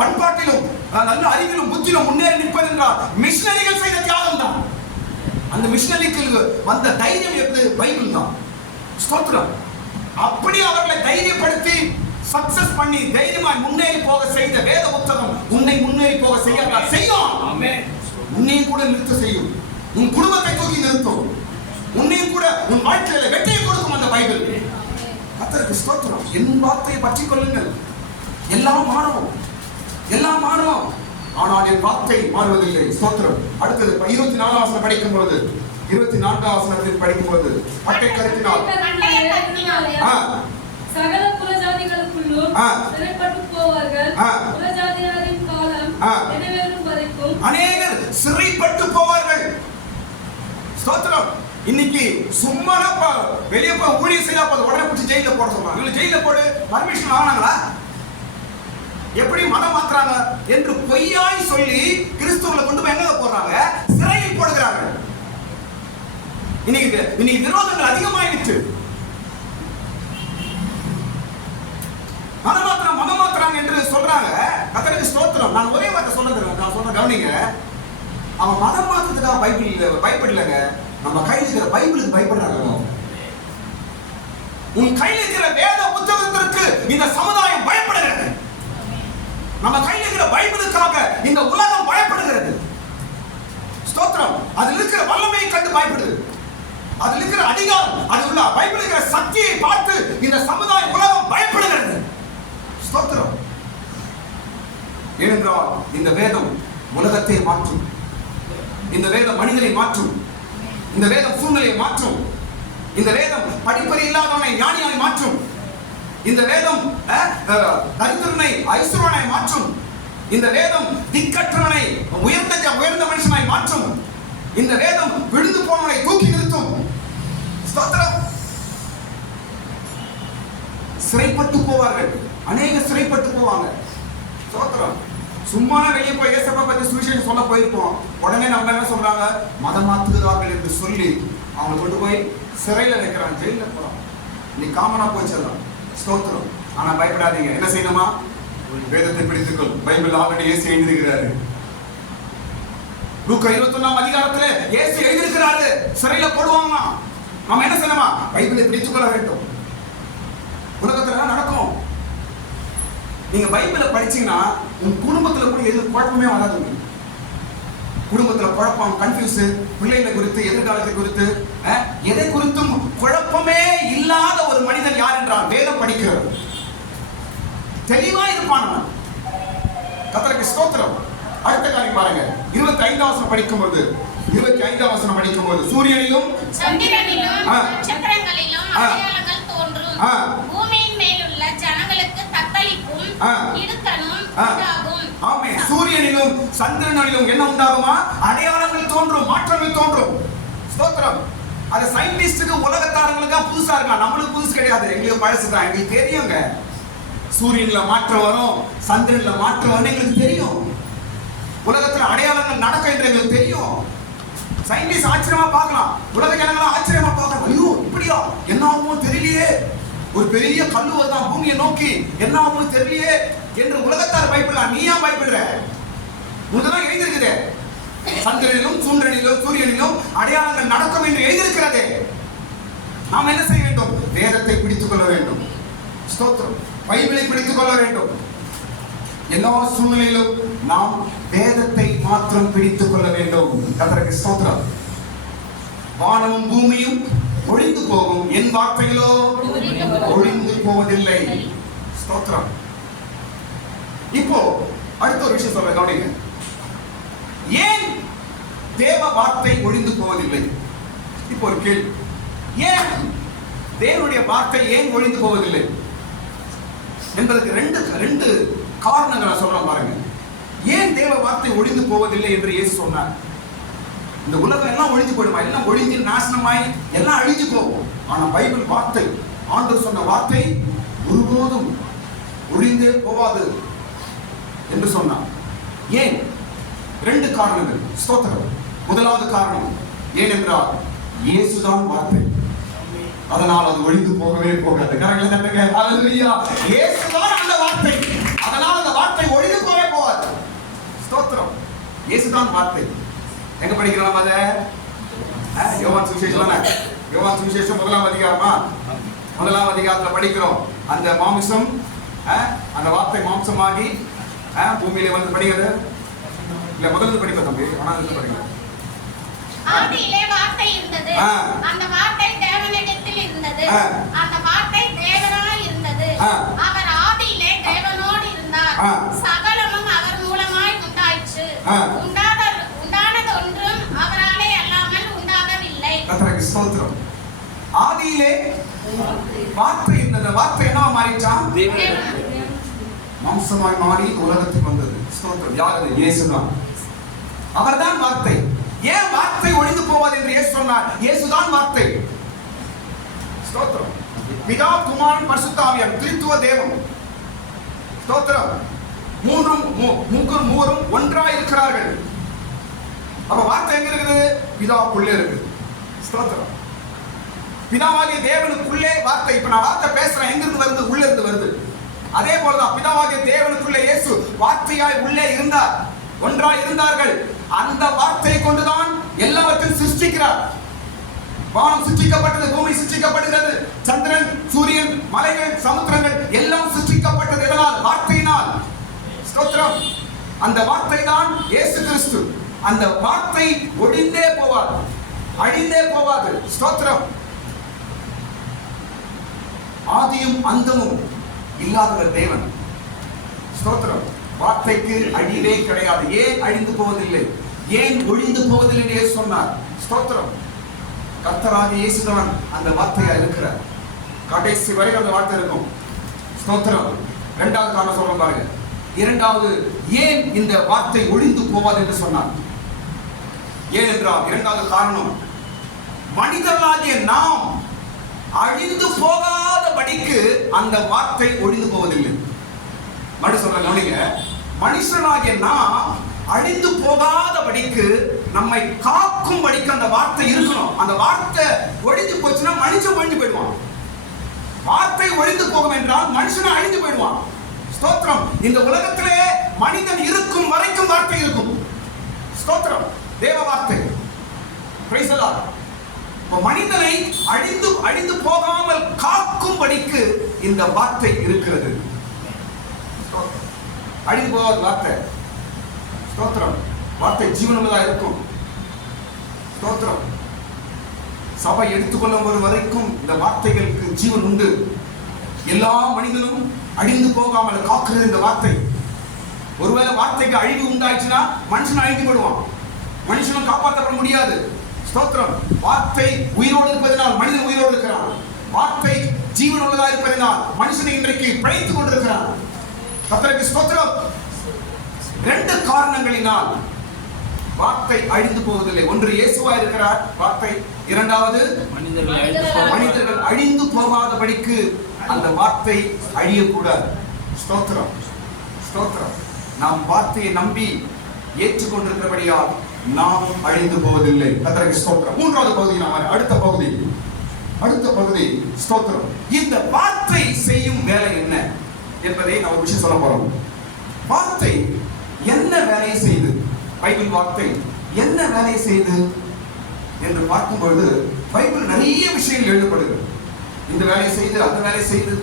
பண்பாட்டிலும் நல்ல அறிவிலும் புத்தியிலும் முன்னேறி நிற்பது என்றால் மிஷனரிகள் செய்த தியாகம் தான். அந்த மிஷனரிக்கு வந்த தைரியம் எப்படி? பைபிள் தான். ஸ்தோத்திரம். அப்படி அவர்களை தைரியப்படுத்தி சக்சஸ் பண்ணி தைரியமாய் முன்னேறி போக செய்த வேத புத்தகம் உன்னை முன்னேறி போக செய்யும். உன்னையும் கூட நிறுத்த செய்யும். உன் குடும்பத்தை தூக்கி நிறுத்தும். உன்னையும் கூட உன் வாழ்க்கையில வெற்றியை கொடுக்கும் அந்த பைபிள். கர்த்தருக்கு ஸ்தோத்திரம். என் வார்த்தையை பற்றிக் கொள்ளுங்கள். எல்லாம் மாறும், எல்லாம் மாறும், ஆனால் என் வார்த்தை மாறுவதில்லை. ஸ்தோத்திரம். அடுத்தது 24ஆம் வசனம் படிக்கும் பொழுது, 24ஆம் வசனத்தில் படிக்கும் பொழுது, பட்டை கருத்தினால் சகல புறஜாதிகளுக்குள்ளும் சிறைப்பட்டு போவார்கள். புறஜாதியாரின் காலம் நிறைவேறும் வரைக்கும் அநேகர் சிறைப்பட்டு போவார்கள். ஸ்தோத்திரம். இன்னைக்கு சும்மா வெளியே போய் ஊழியம் செய்தா போது உடனே பிடிச்சி ஜெயில போட சொல்றாங்க. இவங்க ஜெயில போடு பர்மிஷன் வாங்கினாங்களா? எப்படி மனம் மாத்துறாங்க என்று பொய்யாய் சொல்லி கிறிஸ்துவர்களை கொண்டு போய் எங்க போடுறாங்க? சிறையில் போடுகிறார்கள். இன்னைக்கு விரோதங்கள் அதிகமாயிடுச்சு. மதம் மாத்துறாங்க என்று சொல்றாங்க. கர்த்தருக்கு ஸ்தோத்திரம். நான் ஒரே வார்த்தை சொல்ல கவனிங்க. அவன் மதம் மாத்துறதுக்காக பயப்படலங்க. நம்ம கையில் இருக்கிற பைபிளுக்கு பயப்படுறாங்க. உன் கையில் இருக்கிற வேத புத்தகத்திற்கு இந்த சமுதாயம் பயப்படுகிறது. நம்ம கையில் இருக்கிற பைபிளுக்காக இந்த உலகம் பயப்படுகிறது. ஸ்தோத்திரம். அதில் இருக்கிற வல்லமையை கண்டு பயப்படுது. அதில் இருக்கிற அதிகாரம், அதில் உள்ள பைபிள் இருக்கிற சக்தியை பார்த்து இந்த சமுதாயம் உலகம் பயப்படுகிறது. ஸ்தோத்திரம். ஏனென்றால் இந்த வேதம் உலகத்தை மாற்றும். இந்த வேதம் மனிதனை மாற்றும். இந்த வேதம் சூழ்நிலையை மாற்றும். இந்த வேதம் படிப்பறிவு இல்லாதவனை ஞானியாய் மாற்றும். இந்த வேதம் தரித்திரனை ஐஸ்வரனாய் மாற்றும். இந்த வேதம் திக்கற்றவனை உயர்ந்த மனுஷனாய் மாற்றும். இந்த வேதம் விழுந்து போனவனை தூக்கி நிறுத்தும். ஸ்தோத்திரம். சிறைப்பட்டு போவார்கள். அநேக சிறைப்பட்டு போவாங்க. ஸ்தோத்திரம். சும்மா வெளியே போய் இயேசுவை பத்தி சுவிசேஷம் சொல்ல போயிருப்போம். உடனே நம்ம என்ன சொல்றாங்க? மதம் மாற்றுகிறார்கள் என்று சொல்லி அவங்க கொண்டு போய் சிறையில வைக்கிறாங்க, ஜெயில போறாங்க. நீ காமனா போயிச்சிடலாம். ஸ்தோத்திரம். ஆனா பயப்படாதீங்க. என்ன செய்யணுமா? வேதத்தை பிடித்துக்கொள். பைபிள் ஆல்ரெடி இயேசு எழுதியிருக்கிறாரு. லூக்கா 21ஆம் அதிகாரத்துல இயேசு எழுதியிருக்கிறாரு. சிறையில போடுவாங்க. நாம என்ன செய்யணுமா? பைபிளை பிடித்துக்கொள்ள வேண்டும். உலகத்துல நடக்கும். நீங்க பைபிளை படிச்சீங்கன்னா உங்க குடும்பத்துல கூட எது குழப்பமே வராது. குடும்பத்துல குழப்பம், கன்ஃபியூஸ், பிள்ளைகளை குறித்து, எதிர்காலத்தை குறித்து, எதை குறித்தும் குழப்பமே இல்லாத ஒரு மனிதன் யார் என்றால் வேதம் படிக்கிறது. தெளிவா இருப்பானவன். கர்த்தருக்கு ஸ்தோத்திரம். அடுத்த காரியம் பாருங்க. 25ஆம் வசனம் படிக்கும்போது 25ஆம் வசனம் படிக்கும்போது சூரியனிலும் சந்திரனிலும் நட்சத்திரங்களிலும் அடையாளங்கள் தோன்றும். பூமியின் மேலுள்ள ஜனங்களுக்கு தத்தளிப்பும் இடுக்கணும் உண்டாகும். ஆமென். சூரியனிலும் சந்திரனிலும் என்ன உண்டாகுமா? அடையாளங்கள் தோன்றும், மாற்றங்கள் தோன்றும். ஸ்தோத்திரம். அது சயின்டிஸ்டுக்கு, உலகத்தாரங்களுக்கு தான் புதுசா இருக்கலாம். நம்மளுக்கு புதுசு கிடையாது. எங்களுக்கு பழசுதான். எங்களுக்கு தெரியுங்க. சூரியன்ல மாற்றம் வரும், சந்திரன்ல மாற்றம் வரும், எங்களுக்கு தெரியும். உலகத்துல அடையாளங்கள் நடக்க என்று எங்களுக்கு தெரியும். சயின்டிஸ்ட் ஆச்சரியமா பார்க்கலாம், உலக ஜனங்களா ஆச்சரியமா பார்க்கலாம். ஐயோ இப்படியா, என்ன ஆகுமோ தெரியலையே, ஒரு பெரிய கல்லு வருதான் பூமியை நோக்கி, என்ன ஆகுமோ தெரியலையே என்று உலகத்தார் பயப்படலாம். நீயா பயப்படுற? உனக்குதான் எழுதியிருக்குதே, சந்திரனிலும் சூரியனிலும் அடையாளங்கள் நடக்கும் என்று எழுதியிருக்கிறதே. நாம் என்ன செய்ய வேண்டும்? வேதத்தை பிடித்துக் கொள்ள வேண்டும். ஸ்தோத்திரம். பைபிளை பிடித்துக் கொள்ள வேண்டும். எல்லா சூழ்நிலையிலும் நாம் வேதத்தை மாத்திரம் பிடித்துக் கொள்ள வேண்டும். கர்த்தருக்கு ஸ்தோத்திரம். வானமும் பூமியும் ஒழிந்து போகும், என் வார்த்தைகளோ ஒழிந்து போவதில்லை. ஸ்தோத்திரம். இப்போ அடுத்த ஒரு விஷயம் சொல்ற கவனிங்க. ஏன் தேவ வார்த்தை ஒழிந்து போவதில்லை? இப்போ ஒரு கேள்வி. ஏன் தேவனுடைய வார்த்தை ஏன் ஒழிந்து போவதில்லை என்பதற்கு ரெண்டு காரணங்களை சொல்றோம் பாருங்க. ஏன் தேவ வார்த்தை ஒழிந்து போவதில்லை என்று இயேசு சொன்னார். இந்த உலகம் எல்லாம் ஒழிஞ்சு போயிடுமா? எல்லாம் ஒழிஞ்சு நாசனமாய் எல்லாம் அழிஞ்சு போகும். ஆனா பைபிள் வார்த்தை, ஆண்டவர் சொன்ன வார்த்தை ஒருபோதும் ஒழிந்தே போவாது என்று சொன்னார். ஏன்? 2 காரணங்கள். ஸ்தோத்திரம். முதலாவது காரணம் ஏனென்றால் இயேசுதான் வார்த்தை. அதனால் அது ஒழிந்து போகவே போகாது. கரங்களை தட்டுங்க. ஹல்லேலூயா. இயேசுதான் அந்த வார்த்தை. அதனால் அந்த வார்த்தை ஒழிந்து போகவே போகாது. ஸ்தோத்திரம். இயேசுதான் வார்த்தை. எங்க படிக்கிறோம் அத? யோவான் சுவிசேஷம். யோவான் சுவிசேஷம் 1ஆம் அதிகாரமா? 1ஆம் அதிகாரத்துல படிக்கிறோம். அந்த மாம்சம், அந்த வார்த்தை மாம்சமாகி பூமியில வந்து படிக்கிறது இல்ல. முதல்ல படிப்போம் தம்பி. ஆனா இது படிக்கிறோம். ஆதியிலே வார்த்தை இருந்தது, அந்த வார்த்தை தேவனிடத்தில் இருந்தது, அந்த வார்த்தை தேவனாய் இருந்தது, அவர் ஆதியிலே தேவனோடு இருந்தார், சகலமும் அவர் மூலமாய் உண்டாயிற்று, உண்டானது ஒன்றும் அவராலே அல்லாமல் உண்டாகவில்லை. கர்த்தருக்கு ஸ்தோத்திரம். ஆதியிலே வார்த்தை இருந்தது. வார்த்தை என்னவா மாறிச்சாம்? மாம்சமாய் மாறி உலகத்துக்கு வந்தது. ஸ்தோத்திரம். யார் அது? இயேசுதான். அவர்தான் வார்த்தை. ஏன் வார்த்தை ஒழிந்து போவாது என்று இயேசு சொன்னார்? இயேசுதான் வார்த்தை. ஸ்தோத்திரம். பிதா, குமாரன், பரிசுத்த ஆவியானவர் திரித்துவ தேவன். ஸ்தோத்திரம். மூவரும் ஒன்றாய் இருக்கிறார்கள். அப்ப வார்த்தை எங்க இருக்குது? பிதாவுக்குள்ளே இருக்குது. ஸ்தோத்திரம். பிதாவாகிய தேவனுக்குள்ளே வார்த்தை. இப்ப நான் வார்த்தை பேசுறேன், எங்க இருந்து வருது? உள்ள இருந்து வருது. அதே போலதான் பிதாவாகிய தேவனுக்குள்ளே இயேசு வார்த்தையாய் உள்ளே இருந்தார். ஒன்றாய் இருந்தார்கள். அந்த வார்த்தையை கொண்டுதான் எல்லாவற்றையும் சிருஷ்டிக்கிறார். வானம் சிருஷ்டிக்கப்பட்டது, பூமி சிருஷ்டிக்கப்படுகிறது, சந்திரன், சூரியன், மலைகள், சமுத்திரங்கள் எல்லாம் சிருஷ்டிக்கப்பட்டது. எதனால்? வார்த்தையினால். ஸ்தோத்திரம். அந்த வார்த்தை தான் இயேசு கிறிஸ்து. அந்த வார்த்தை ஒழிந்தே போவாது, அழிந்தே போவாது. ஸ்தோத்திரம். ஆதியும் அந்தமும் இல்லாதவர் தேவன். ஸ்தோத்திரம். வார்த்தைக்கு அழிவே கிடையாது. ஏன் அழிந்து போவதில்லை? ஏன் ஒழிந்து போவதில்லை என்று சொன்னார். ஸ்தோத்திரம். கர்த்தராகிய இயேசுதான் அந்த வார்த்தையா இருக்கிறார். கடைசி வரை அந்த வார்த்தை இருக்கும். ஸ்தோத்திரம். 2வது காரணம் சொல்றோம் பாருங்க. 2வது ஏன் இந்த வார்த்தை ஒழிந்து போவாது என்று சொன்னார். ஏனென்றால் 2வது காரணம், மனிதர்களாகிய நாம் அழிந்து போகாதபடிக்கு அந்த வார்த்தை ஒழிந்து போவதில்லை. மறு சொல்ற கவனிங்க. மனுஷனாகிய நாம் அழிந்து போகாதபடிக்கு, நம்மை காக்கும்படிக்கு அந்த வார்த்தை இருக்கணும். அந்த வார்த்தை ஒழிந்து போச்சுன்னா மனுஷன் ஒழிஞ்சு போயிடுவான். வார்த்தை ஒழிந்து போகும் என்றால் மனுஷனை அழிந்து போயிடுவான். ஸ்தோத்திரம். இந்த உலகத்திலே மனிதன் இருக்கும் வரைக்கும் வார்த்தை இருக்கும். ஸ்தோத்திரம். தேவ வார்த்தை. Praise the Lord. மனிதனை அழிந்து போகாமல் காக்கும்படிக்கு இந்த வார்த்தை இருக்கிறது. அழிந்து போகாத வார்த்தை. ஸ்தோத்திரம். வார்த்தை ஜீவனுள்ளதா இருக்கும். ஸ்தோத்திரம். சபை எடுத்துக்கொள்ளும் ஒரு வரைக்கும் இந்த வார்த்தைகளுக்கு ஜீவன் உண்டு. எல்லா மனிதனும் அழிந்து போகாமல் காக்குறது இந்த வார்த்தை. ஒருவேளை வார்த்தைக்கு அழிவு உண்டாயிடுச்சுன்னா மனுஷன் அழிந்து போடுவான். மனுஷனும் காப்பாற்றப்பட முடியாது. ஸ்தோத்திரம். வார்த்தை உயிரோடு இருப்பதனால் மனிதன் உயிரோடு இருக்கிறான். வார்த்தை ஜீவன் உள்ளதா இருப்பதனால் மனுஷனை இன்றைக்கு பிழைத்துக் கொண்டிருக்கிறான். கர்த்தருக்கு ஸ்தோத்திரம். 2 காரணங்களினால் வார்த்தை அழிந்து போவதில்லை. ஒன்று இயேசுவா இருக்கிறார் வார்த்தை. இரண்டாவது மனிதர்கள் அழிந்து போகாதபடிக்கு அந்த வார்த்தை அழியக்கூடாது. ஸ்தோத்திரம். ஸ்தோத்திரம். நாம் வார்த்தையை நம்பி ஏற்றுக்கொண்டிருக்கிறபடியால் நாம் அழிந்து போவதில்லை. கர்த்தருக்கு ஸ்தோத்திரம். 3வது பகுதி. நாம் அடுத்த பகுதி ஸ்தோத்திரம். இந்த வார்த்தை செய்யும் வேலை என்ன என்பதை நான் ஒரு விஷயம் சொல்ல போறோம். வார்த்தை என்ன வேலையை செய்து, பைபிள் வார்த்தை என்ன வேலையை செய்து என்று பார்க்கும்பொழுது பைபிள் நிறைய விஷயங்கள் எழுதப்படுகிறது. இந்த வேலையை செய்து, அந்த வேலையை செய்து,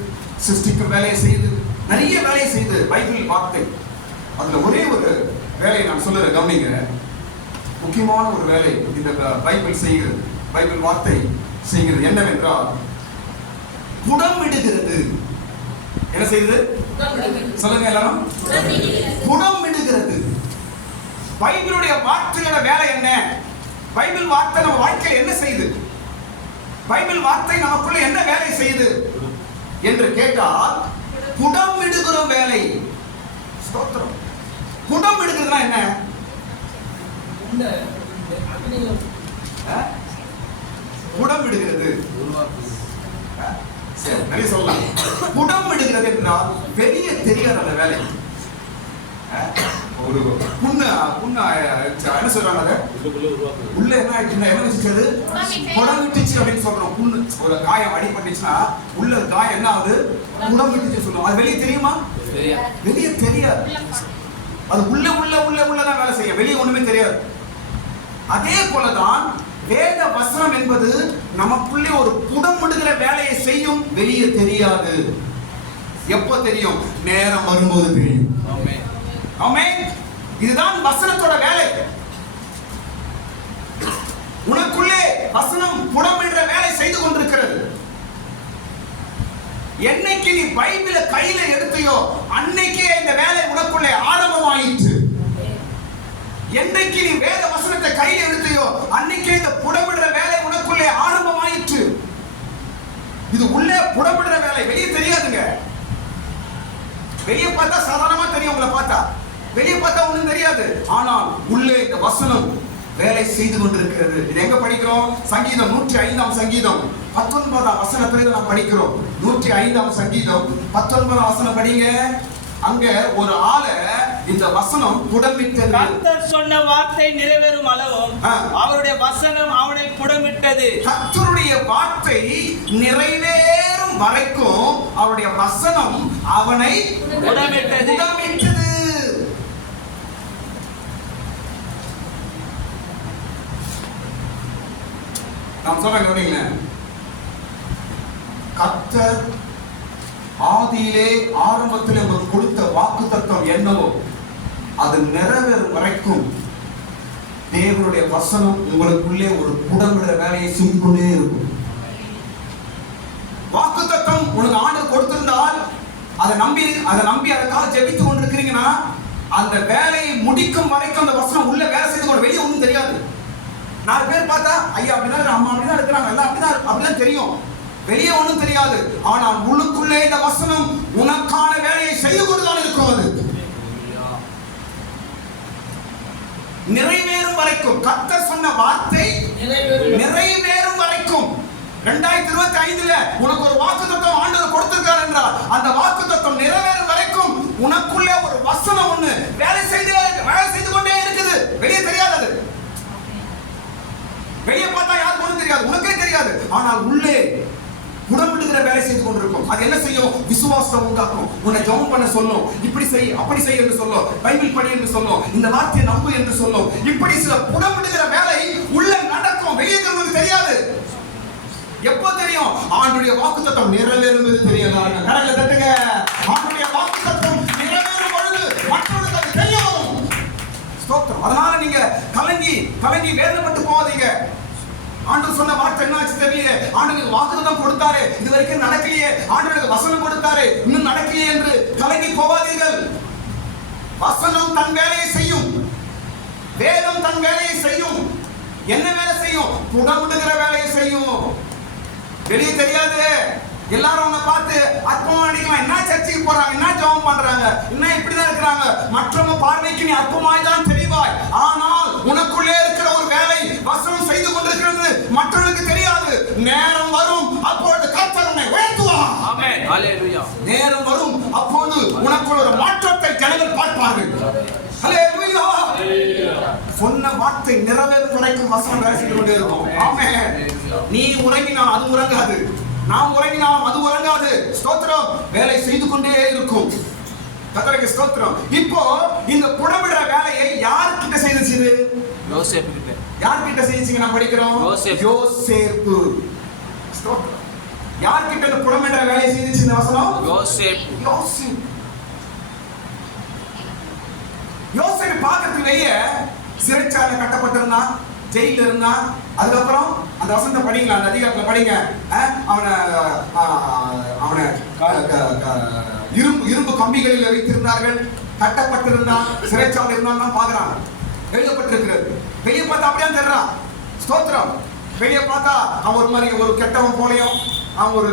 சிருஷ்டிக்கும் வேலையை செய்து, நிறைய வேலையை செய்து பைபிள் வார்த்தை. அதுல ஒரே ஒரு வேலையை நான் சொல்லுறேன், கவனிங்க. முக்கியமான ஒரு வேலை இந்த பைபிள் செய்கிறது, பைபிள் வார்த்தை செய்கிறது. என்னவென்றால் புடமிடுகிறது. என்ன செய்யுது? சொல்லுங்க எல்லாரும். புடமிடுகிறது. பைபிளுடைய வார்த்தையோட வேலை என்ன? பைபிள் வார்த்தை நம்ம வாழ்க்கையில் என்ன செய்யுது? பைபிள் வார்த்தை நமக்குள்ள என்ன வேலை செய்யுது என்று கேட்டால் புடமிடுகிற வேலை. ஸ்தோத்திரம். புடமிடுகிறதுனா என்ன? புடமிடுகிறது. நிறைய சொல்லலாம். புடமிடுகிறது என்றால் வெளியே தெரியாத அந்த வேலை. ஒரு புண்ணு என்ன சொல்றாங்க, உள்ள என்ன ஆயிடுச்சுன்னா என்ன வச்சுச்சது புடமிட்டுச்சு அப்படின்னு சொல்றோம். புண்ணு ஒரு காயம் அடிபட்டுச்சுன்னா உள்ள காயம் என்ன ஆகுது? புடமிட்டுச்சு சொல்லுவோம். அது வெளியே தெரியுமா? வெளியே தெரியாது. அது உள்ளதான் வேலை செய்யும், வெளியே ஒண்ணுமே தெரியாது. அதே போலதான் வேத வசனம் என்பது நமக்குள்ளே ஒரு புடமிடுகிற வேலையை செய்யும், வெளியே தெரியாது. எப்ப தெரியும்? நேரம் வரும்போது தெரியும். ஆமென். இதுதான் வசனத்தோட வேலை. உனக்குள்ளே வசனம் புடமிடுற வேலை செய்து கொண்டிருக்கிறது. என்னைக்கு நீ பைபிளை கையில எடுத்தையோ அன்னைக்கே இந்த வேலை உனக்குள்ளே ஆரம்பமாயிற்று. என்னைக்கு நீ வேத வசனத்தை கையில எடுத்தையோ அன்னைக்கே இந்த புடமிடுற வேலை உனக்குள்ளே ஆரம்பமாயிற்று. இது உள்ளே புடமிடுற வேலை, வெளியே தெரியாதுங்க. வெளியே பார்த்தா சாதாரணமா தெரியும், உங்களை பார்த்தா வெளியே பார்த்தா ஒண்ணும் தெரியாது. ஆனால் உள்ளே இந்த வசனம் வேலை செய்து கொண்டிருக்கிறது. இது எங்க படிக்கிறோம்? சங்கீதம் 105ஆம் சங்கீதம் 19ஆம் வசனத்துல நாம் படிக்கிறோம். 105ஆம் சங்கீதம் 19ஆம் வசனம் படிங்க. அங்க ஒரு ஆளை இந்த வசனம் புடமிட்டது. கர்த்தர் சொன்ன வார்த்தை நிறைவேறும் அளவும் அவருடைய வசனம் அவனை புடமிட்டது. கர்த்தருடைய வார்த்தை நிறைவேறும் வரைக்கும் அவருடைய வசனம் அவனை புடமிட்டது. நாம் சொல்ல கவனிங்க. கர்த்தர் ஆதியிலே ஆரம்பத்தில் உங்களுக்கு கொடுத்த வாக்குத்தத்தம் என்னவோ அது நிறைவேறும் வரைக்கும் தேவனுடைய வசனம் உங்களுக்குள்ளே ஒரு புடமிடுற வேலையை செய்து கொண்டே இருக்கும். வாக்குத்தத்தம் உனக்கு ஆண்டவர் கொடுத்திருந்தால் அதை நம்பி அதற்காக ஜெபித்துக் கொண்டிருக்கிறீங்கன்னா அந்த வேலையை முடிக்கும் வரைக்கும் அந்த வசனம் உள்ள வேலை செய்து கொண்டு வெளியே ஒன்றும் தெரியாது. 4 பேர் பார்த்தா ஐயா அப்படின்னா அம்மா அப்படின்னா இருக்கிறாங்க, எல்லாம் அப்படிதான் தெரியும், வெளியே ஒன்றும் தெரியாது. ஆனால் உள்ளுக்குள்ளே இந்த வசனம் உனக்கான வேலையை செய்து கொண்டுதான் இருக்கும். அது நிறைவேறும் வரைக்கும், கர்த்தர் சொன்ன வார்த்தை நிறைவேறும் வரைக்கும். 2025 உனக்கு ஒரு வாக்குத்தத்தம் ஆண்டவர் கொடுத்திருக்கார் என்றால் அந்த வாக்குத்தத்தம் நிறைவேறும் வரைக்கும் உனக்குள்ளே ஒரு வசனம் ஒண்ணு வேலை செய்து கொண்டே இருக்குது. வெளியே தெரியாது. அது வெளியே பார்த்தா யாருக்கு ஒன்றும் தெரியாது, உனக்கே தெரியாது. ஆனால் உள்ளே புடமிடுகிற வேலை செய்து கொண்டிருக்கும். அது என்ன செய்யும்? விசுவாசம் உண்டாக்கும். உன்னை ஜெபம் பண்ண சொல்லும், இப்படி செய் அப்படி செய் என்று சொல்லும், பைபிள் படி என்று சொல்லும், இந்த வார்த்தையை நம்பு என்று சொல்லும். இப்படி சில புடமிடுகிற வேலை உள்ள நடக்கும். வெளியே நமக்கு தெரியாது. எப்ப தெரியும்? ஆண்டுடைய வாக்குத்தத்தம் நிறைவேறும் தெரியும். கரங்களை தட்டுங்க. ஆண்டுடைய வாக்குத்தத்தம் நிறைவேறும் பொழுது மற்றவர்களுக்கு அது தெரிய வரும். ஸ்தோத்திரம். அதனால நீங்க கலங்கி வேதனைப்பட்டு போகாதீங்க. ஆண்டவர் சொன்ன வார்த்தை என்ன ஆச்சு தெரியலையே, ஆண்டவருக்கு வாக்குத்தத்தம் கொடுத்தாரே, இது வரைக்கும் நடக்கலையே, ஆண்டவருக்கு வசனம் கொடுத்தாரே, இன்னும் நடக்கலையே என்று கலங்கி போகாதீர்கள். வசனம் தன் வேலையை செய்யும், வேதம் தன் வேலையை செய்யும். என்ன வேலை செய்யும்? புடமிடுகிற வேலையை செய்யும். வெளியே தெரியாது. எல்லாரும் உன்னை பார்த்து அற்பமா அடிக்கலாம். என்ன சர்ச்சைக்கு போறாங்க, என்ன ஜெபம் பண்றாங்க, என்ன இப்படிதான் இருக்கிறாங்க. மற்றவங்க பார்வைக்கு நீ அற்பமாய் தான் தெரிவாய். ஆனால் உனக்குள்ளே இருக்கிற ஒரு வேலை வசனம் செய்து கொண்டிருக்கிறது மற்றவர்களுக்கு தெரியாது. நேரம் வரும், அப்பொழுது கர்த்தர் உன்னை உயர்த்துவார். ஆமென். ஹல்லேலூயா. நேரம் வரும், அப்பொழுது உனக்குள்ள ஒரு மாற்றத்தை ஜனங்கள் பார்ப்பார்கள். ஹல்லேலூயா. சொன்ன வார்த்தை நிறைவேறும் வரைக்கும் வசனம் வேலை செய்து கொண்டே இருக்கும். ஆமென். நீ உறங்கினால் அது உறங்காது, நாம் உறங்கினாலும் அது உறங்காது. ஸ்தோத்திரம். வேலை செய்து கொண்டே இருக்கும். கர்த்தருக்கு ஸ்தோத்திரம். இப்போ இந்த புடமிடுற வேலையை யார்கிட்ட செய்துச்சு? யோசேப்பு கிட்ட. யார்கிட்ட செய்துச்சுங்க? நான் படிக்கிறோம் யோசேப்பு. ஸ்தோத்திரம். யார்கிட்ட இந்த புடமிடுற வேலையை செய்துச்சு இந்த வசனம்? யோசேப்பு. யோசேப்பு பார்க்கறதுலயே சிறைச்சாலை கட்டப்பட்டிருந்தான், ஜெயில இருந்தான். அதுக்கப்புறம் அந்த வசனத்தை படிங்களா, அந்த அதிகாரத்துல படிங்க. அவனை இரும்பு கம்பிகளில் வைத்திருந்தார்கள், கட்டப்பட்டிருந்தான், சிறைச்சாலை இருந்தான் பாக்குறாங்க. எழுதப்பட்டிருக்கிறது. வெளியே பார்த்தா அப்படியே தெரிறான். ஸ்தோத்திரம். வெளியே பார்த்தா அவன் ஒரு மாதிரி ஒரு கெட்டவன் போலையும், அவன் ஒரு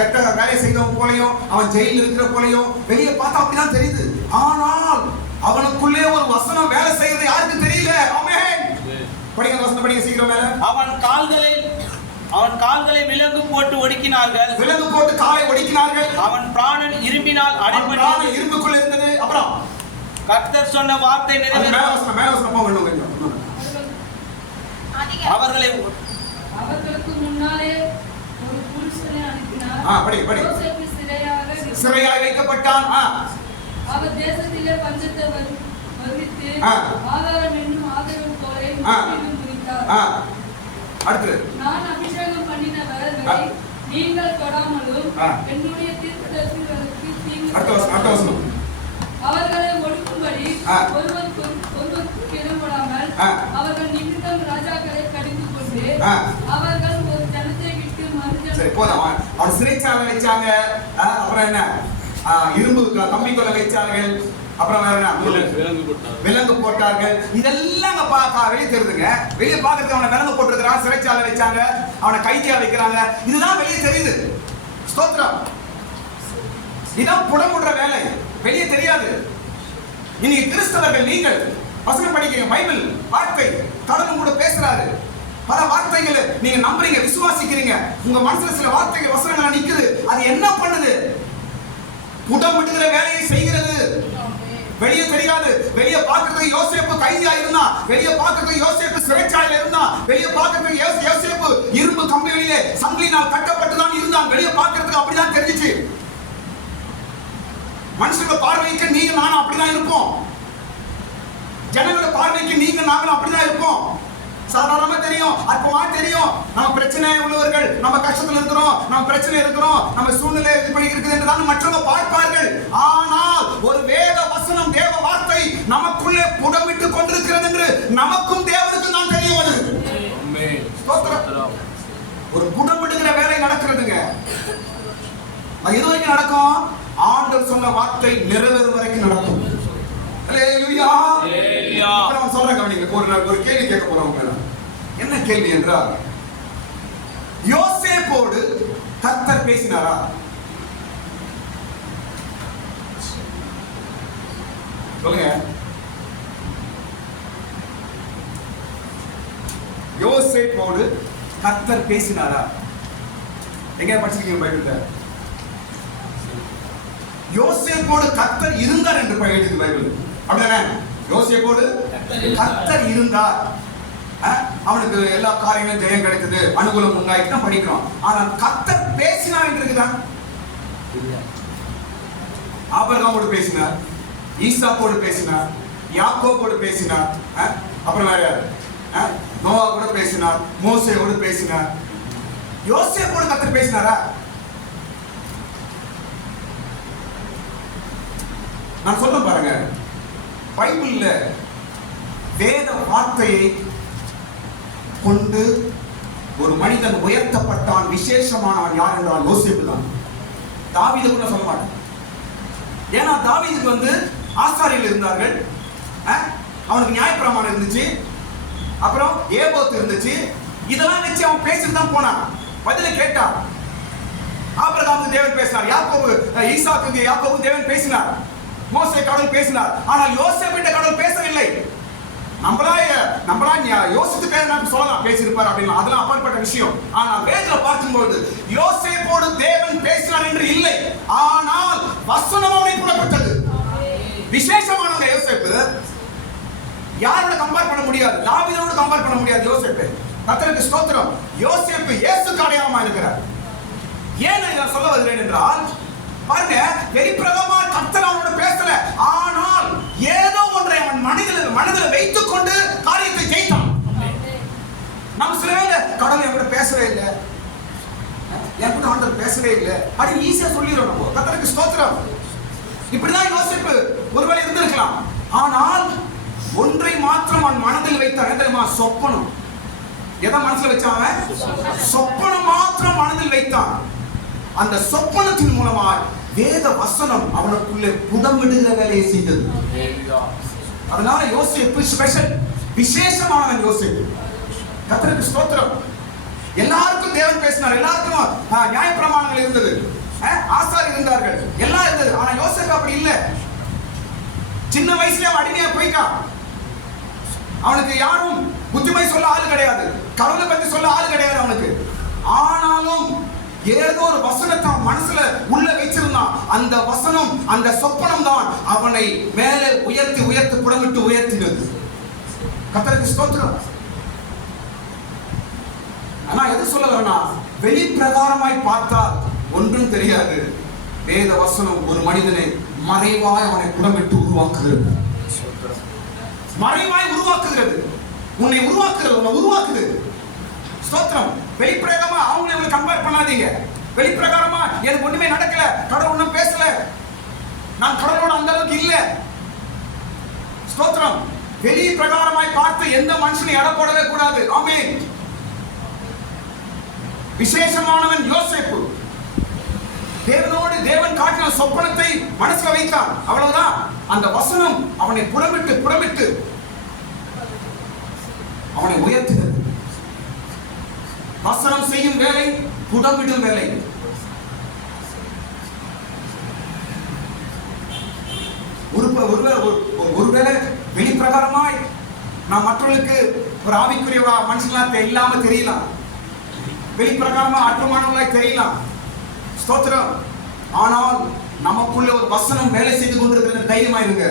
கெட்ட வேலை செய்தவன் போலையும், அவன் ஜெயில இருக்கிற போலையும் வெளியே பார்த்தா அப்படிதான் தெரியுது. ஆனால் அவனுக்குள்ளே ஒரு வசனம் வேலை செய்யறது யாருக்கு தெரியல. ஆமென். படிங்க வசனம் படிங்க சீக்கிரம் மேல. அவன் கால்களை விலங்கு போட்டு ஒடுக்கினார்கள். விலங்கு போட்டு காலை ஒடுக்கினார்கள். அவன் பிராணன் இரும்பினால் அடைபட்டு இரும்புக்குள்ள இருந்தது. அப்புறம் கர்த்தர் சொன்ன வார்த்தை நிறைவேறும். மேல வசனம் போங்க. அவர்களுக்கு முன்னாலே ஒரு புருஷனை அனுப்பினார். படி. யோசேப்பு சிறையாய் வைக்கப்பட்டான். அவர் தேசத்திலே பஞ்சத்தை வருவித்து ஆதாரம் என்னும் ஆதரவு போரை முடித்தார். அடுத்து நான் அபிஷேகம் பண்ணினவர்களை நீங்கள் தொடாமலும் என்னுடைய தீர்க்கதரிசிகளுக்கு தீங்கு அவர்களை ஒடுக்கும்படி ஒருவருக்கு இடப்படாமல் அவர்கள் நிமித்தம் ராஜாக்களை கடிந்து கொண்டு அவர்கள் ஒரு ஜனத்தை விட்டு மறுஜனம். போதும். அவர் சிறைச்சாலை வச்சாங்க. அப்புறம் என்ன? இரும்பு கம்பிக்குள்ள வைச்சார்கள். அப்புறம் வேற என்ன? விலங்கு போட்டார்கள். இதெல்லாம் வெளியே தெரியுதுங்க. வெளியே பார்க்கறதுக்கு அவனை விலங்கு போட்டிருக்கிறான், சிறைச்சாலை வச்சாங்க, அவனை கைதியா வைக்கிறாங்க. இதுதான் வெளியே தெரியுது. ஸ்தோத்திரம். இதான் புடமுடுற வேலை. வெளியே தெரியாது. இன்னைக்கு கிறிஸ்தவர்கள் நீங்கள் வசனம் படிக்கிறீங்க, பைபிள் வார்த்தை கடவுள் கூட பேசுறாரு. பல வார்த்தைகளை நீங்க நம்புறீங்க, விசுவாசிக்கிறீங்க. உங்க மனசுல சில வார்த்தைகள் வசனங்கள் நிக்குது. அது என்ன பண்ணுது? புடமிடுகிற வேலையை செய்கிறது. வெளியே தெரியாது. வெளியே பார்க்கறதுக்கு யோசேப்பு கைதியா இருந்தான், வெளியே பார்க்கறதுக்கு யோசேப்பு சிறைச்சாலையில இருந்தான், வெளியே பார்க்கறதுக்கு யோசேப்பு இரும்பு கம்பிகளிலே சங்கிலினால் கட்டப்பட்டுதான் இருந்தான். வெளியே பார்க்கறதுக்கு அப்படிதான் தெரிஞ்சிச்சு. மனுஷங்க பார்வைக்கு நீங்க நானும் அப்படிதான் இருப்போம். ஜனங்களோட பார்வைக்கு நீங்க நாங்களும் அப்படிதான் இருப்போம். சாதாரணமா தெரியும், அற்பமா தெரியும். நம்ம பிரச்சனை உள்ளவர்கள், நம்ம கஷ்டத்துல இருக்கிறோம், நம்ம பிரச்சனை இருக்கிறோம், நம்ம சூழ்நிலை இப்படி இருக்குது என்றுதான் மற்றவங்க பார்ப்பார்கள். ஆனால் ஒரு வேத வசனம், தேவ வார்த்தை நமக்குள்ளே புடமிட்டு கொண்டிருக்கிறது என்று நமக்கும் தேவனுக்கும் தான் தெரிய வருது. ஒரு புடமிடுகிற வேலை நடக்கிறதுங்க. அது எது வரைக்கும் நடக்கும்? ஆண்டவர் சொன்ன வார்த்தை நிறைவேறும் வரைக்கும் நடக்கும். அல்லேலூயா. நான் சொல்றேன் கவனிங்க. ஒரு கேள்வி கேட்க போறோம். என்ன கேள்வி என்றால், யோசேப்போடு கர்த்தர் பேசினாரா? சொல்லுங்க. யோசேப்போடு கர்த்தர் பேசினாரா? எங்க படிச்சிருக்கீங்க பைபிள்ல? யோசேப்போடு கர்த்தர் இருந்தார் என்று எழுதியிருக்கு பைபிள். அப்படிதானே? யோசேப்போடு கர்த்தர் இருந்தார். அவனுக்கு எல்லா காரியங்களும் ஜெயம் கிடைத்தது, அனுகூலம் உண்டாயிட்டு தான் படிக்கிறோம். ஆனா கர்த்தர் பேசினார் என்று இருக்குதா? ஆபிரகாமோடு பேசினார், ஈசாக்கோடு பேசினார், யாக்கோபோடு பேசினார், அப்புறம் வேற நோவா கூட பேசினார், மோசேயோடு பேசினார், யோசேப்போடு கர்த்தர் பேசினாரா? நான் சொல்ல பாருங்க, பைபிள்ல வேத வார்த்தையை கொண்டு ஒரு மனிதன் உயர்த்தப்பட்டான், விசேஷமானவன் யார் என்றால் யோசேப்பு தான். தாவீது கூட சொல்ல மாட்டேன். ஏன்னா தாவீதுக்கு ஆசாரியர்கள் இருந்தார்கள், அவனுக்கு நியாயப்பிரமாணம் இருந்துச்சு, அப்புறம் ஏபோத்து இருந்துச்சு. இதெல்லாம் வச்சு அவன் பேசிட்டு தான் போனான். பதில கேட்டான். ஆபிரகாமுக்கு தேவன் பேசினார், ஈசாக்குக்கு யாக்கோபுக்கு தேவன் பேசினார், மோசே கடவுள் பேசினார். ஆனால் யோசேப்பிட்ட கடவுள் பேசவில்லை. நம்மளா யோசித்து சொல்லலாம் பேசியிருப்பார் அப்படின்னு, அதெல்லாம் அப்பாற்பட்ட விஷயம். ஆனா வேதத்துல பார்க்கும்போது யோசேப்போடு தேவன் பேசினார் என்று இல்லை, ஆனால் வசனம் அவனை கூடப்பட்டது. விசேஷமானவங்க யோசேப்பு. யாரோட கம்பேர் பண்ண முடியாது, தாவீதோடு கம்பேர் பண்ண முடியாது யோசேப்பு. கர்த்தருக்கு ஸ்தோத்திரம். யோசேப்பு இயேசுக்கு அடையாளமா இருக்கிறார். ஏன் நான் சொல்ல வருகிறேன் என்றால், பாருங்க, வெளிப்பிரதமா கர்த்தர் அவனோட பேசல, ஆனால் ஏதோ ஒன்றை அவன் மனதில் வைத்துக் கொண்டு காரியத்தை ஜெயித்தான். நம்ம சில வேளை கடவுள் என்கிட்ட பேசவே இல்லை, என்கிட்ட ஆண்டவர் பேசவே இல்லை அப்படின்னு ஈஸியா சொல்லிடுறோம் நம்ம. கர்த்தருக்கு ஸ்தோத்திரம். இப்படிதான் யோசிப்பு ஒருவேளை இருந்திருக்கலாம். ஆனால் ஒன்றை மாத்திரம் அவன் மனதில் வைத்தான். தெரியுமா? சொப்பனம். எதை மனசுல வச்சான்? சொப்பனம் மாத்திரம் மனதில் வைத்தான். அந்த சொப்பனத்தின் மூலமாக வேத வசனம் அவனுக்குள்ளே புடமிடுகிற வேலையை செய்தது. அதனால யோசேப்பு ஸ்பெஷல், விசேஷமானவன் யோசேப்பு. கர்த்தருக்கு ஸ்தோத்திரம். எல்லாருக்கும் தேவன் பேசினார், எல்லாருக்கும் நியாயப்பிரமாணங்கள் இருந்தது, ஆசாரியர் இருந்தார்கள், எல்லாம் இருந்தது. ஆனா யோசேப்பு அப்படி இல்லை. சின்ன வயசுல அவன் அடிமையா போயிட்டான். அவனுக்கு யாரும் புத்திமை சொல்ல ஆள் கிடையாது, கடவுளை பத்தி சொல்ல ஆள் கிடையாது அவனுக்கு. ஆனாலும் ஏதோ ஒரு வசனத்தை மனசுல உள்ள வச்சிருந்தான். அந்த வசனம், அந்த சொப்பனம் தான் அவனை மேலே உயர்த்தி உயர்த்தி புடமிட்டு உயர்த்தினது. கர்த்தருக்கு ஸ்தோத்திரம். ஆனா எது சொல்ல வரேன்னா, வெளிப்பிரகாரமாய் பார்த்தால் ஒன்றும் தெரியாது. வேத வசனம் ஒரு மனிதனை மறைவாய் அவனை புடமிட்டு உருவாக்குகிறது. மறைவாய் உருவாக்குகிறது, உன்னை உருவாக்குகிறது, உன்னை உருவாக்குது. ஸ்தோத்திரம். வெளிப்பிரகாரமா அவங்களை கம்பேர் பண்ணாதீங்க. வெளிப்பிரகாரமா எனக்கு ஒண்ணுமே நடக்கல, கடவுள் ஒண்ணும் பேசல, நான் கடவுளோட அந்த அளவுக்கு இல்ல. ஸ்தோத்திரம். வெளி பிரகாரமாய் பார்த்து எந்த மனுஷனை எடை போடவே கூடாது. ஆமென். விசேஷமானவன் யோசேப்பு. தேவனோடு தேவன் காட்டின சொப்பனத்தை மனசுல வைத்தான், அவ்வளவுதான். அந்த வசனம் அவனை புடமிட்டு புடமிட்டு அவனை உயர்த்தினது. வசனம் செய்யும் வேலை, புடமிடும் வேலை. ஒருவேளை வெளிப்பிரகாரமாய் நான் மற்றவர்களுக்கு ஒரு ஆவிக்குரிய மனுஷங்களா இல்லாம தெரியலாம், வெளிப்பிரகாரமா அற்பமானவர்களாய் தெரியலாம். ஸ்தோத்திரம். ஆனால் நமக்குள்ள ஒரு வசனம் வேலை செய்து கொண்டிருக்கிறது. தைரியமா இருங்க.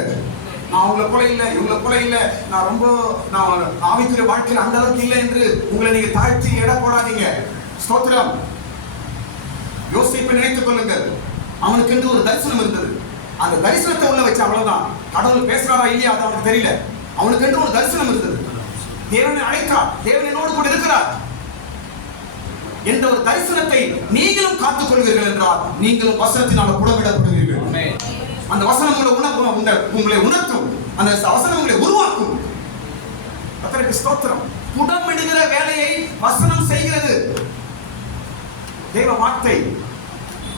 நான் உங்களை போல இல்லை, இவங்களை போல இல்லை, நான் ஆவிக்குரிய வாழ்க்கையில் அந்த அளவுக்கு இல்லை என்று உங்களை நீங்க தாழ்த்தி எடை போடாதீங்க. ஸ்தோத்திரம். யோசிப்பை நினைத்துக் கொள்ளுங்கள். அவனுக்கு என்று ஒரு தரிசனம் இருந்தது. அந்த தரிசனத்தை உள்ள வச்சு அவ்வளவுதான். கடவுள் பேசுறாரா இல்லையா அது அவனுக்கு தெரியல. அவனுக்கு என்று ஒரு தரிசனம் இருந்தது. தேவனை அழைத்தார், தேவன் என்னோடு கூட இருக்கிறார் என்ற ஒரு தரிசனத்தை நீங்களும் காத்துக் கொள்வீர்கள் என்றால் நீங்களும் வசனத்தினால் புடமிடப்படுவீர்கள். அந்த வசனம் உங்களை உணர்த்தும், அந்த வசனம் உங்களை உருவாக்கும். கர்த்தருக்கு ஸ்தோத்திரம். புடமிடுகிற வேலையை வசனம் செய்கிறது. தேவ வார்த்தை.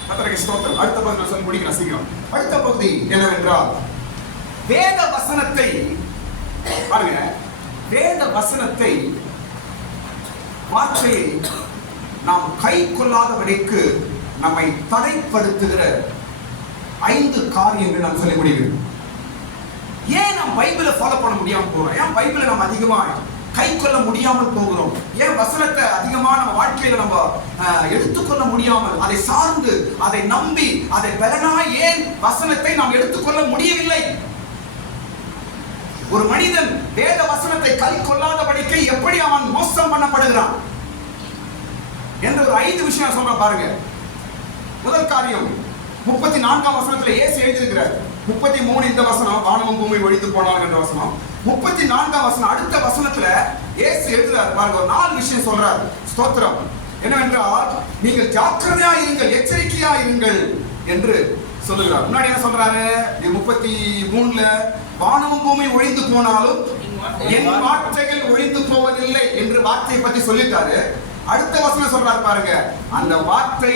கர்த்தருக்கு ஸ்தோத்திரம். அடுத்த பகுதி நான் சொல்லி முடிக்கிறேன் சீக்கிரம். அடுத்த பகுதி என்னவென்றால், வேத வசனத்தை பாருங்க, வேத வசனத்தை வார்த்தையை நாம் கை கொள்ளாதபடிக்கு நம்மை தடைப்படுத்துகிற 5 காரியங்கள் நாம் சொல்ல முடியும். ஏன் நாம் பைபிளை ஃபாலோ பண்ண முடியாம போறோம்? ஏன் பைபிளை நம்ம அதிகமா கை கொள்ள முடியாமல் போகிறோம்? ஏன் வசனத்தை அதிகமா நம்ம வாழ்க்கையில நம்ம எடுத்துக்கொள்ள முடியாமல், அதை சார்ந்து, அதை நம்பி, அதை பலனாய் ஏன் வசனத்தை நாம் எடுத்துக்கொள்ள முடியவில்லை? ஒரு மனிதன் வேத வசனத்தை கை கொள்ளாதபடிக்கு எப்படி அவன் மோசம் பண்ணப்படுகிறான் என்ற ஒரு 5 விஷயம் சொல்ற பாருங்க. முதல் காரியம் 34ஆம் வசனத்துல இயேசு எழுதியிருக்கிறார். 33 இந்த வசனம், வானமும் பூமி ஒழிந்து போனாங்க என்ற வசனம். 34ஆம் வசனம் அடுத்த வசனத்துல இயேசு எழுதுறார் பாருங்க. ஒரு 4 விஷயம் சொல்றாரு. ஸ்தோத்திரம். என்னவென்றால், நீங்கள் ஜாக்கிரதையா இருங்கள், எச்சரிக்கையா இருங்கள் என்று சொல்லுகிறார். முன்னாடி என்ன சொல்றாரு? 33ல வானமும் பூமி ஒழிந்து போனாலும் என் வார்த்தைகள் ஒழிந்து போவதில்லை என்று வார்த்தையை பத்தி சொல்லிட்டாரு. அடுத்த வசனம் சொல்றாரு பாருங்க, அந்த வார்த்தை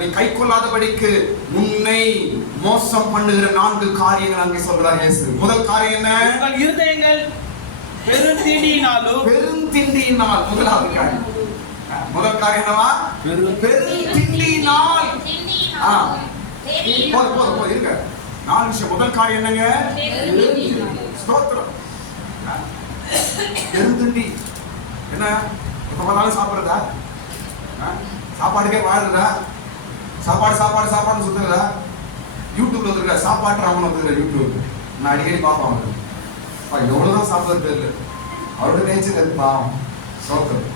நீ கை கொள்ளாதபடிக்கு உன்னை மோசம் பண்ணுகிற 4 காரியங்கள் அங்கே சொல்றார் இயேசு. முதல் காரியம் என்ன? உங்கள் இருதயங்கள் பெருந்திண்டியினாலும் முதலாவது காரியம். முதல் காரியம் என்னவா? பெருந்திண்டியினால். போதும் இருங்க. 4 விஷயம். முதல் காரியம் என்னங்க? ஸ்தோத்திரம். பெருந்திண்டி என்ன? எப்ப பார்த்தாலும் சாப்பிடுறதா? சாப்பாடுக்கே வாழுறதா? சாப்பாடு சுத்துறதா? யூடியூப்ல வந்துருக்க சாப்பாட்டு ராமன் வந்துருக்க யூடியூப் நான் அடிக்கடி பார்ப்பாங்க. எவ்வளவுதான் சாப்பிடுறது இல்லை, அவரோட நேச்சர் பாவம். சோத்திரம்.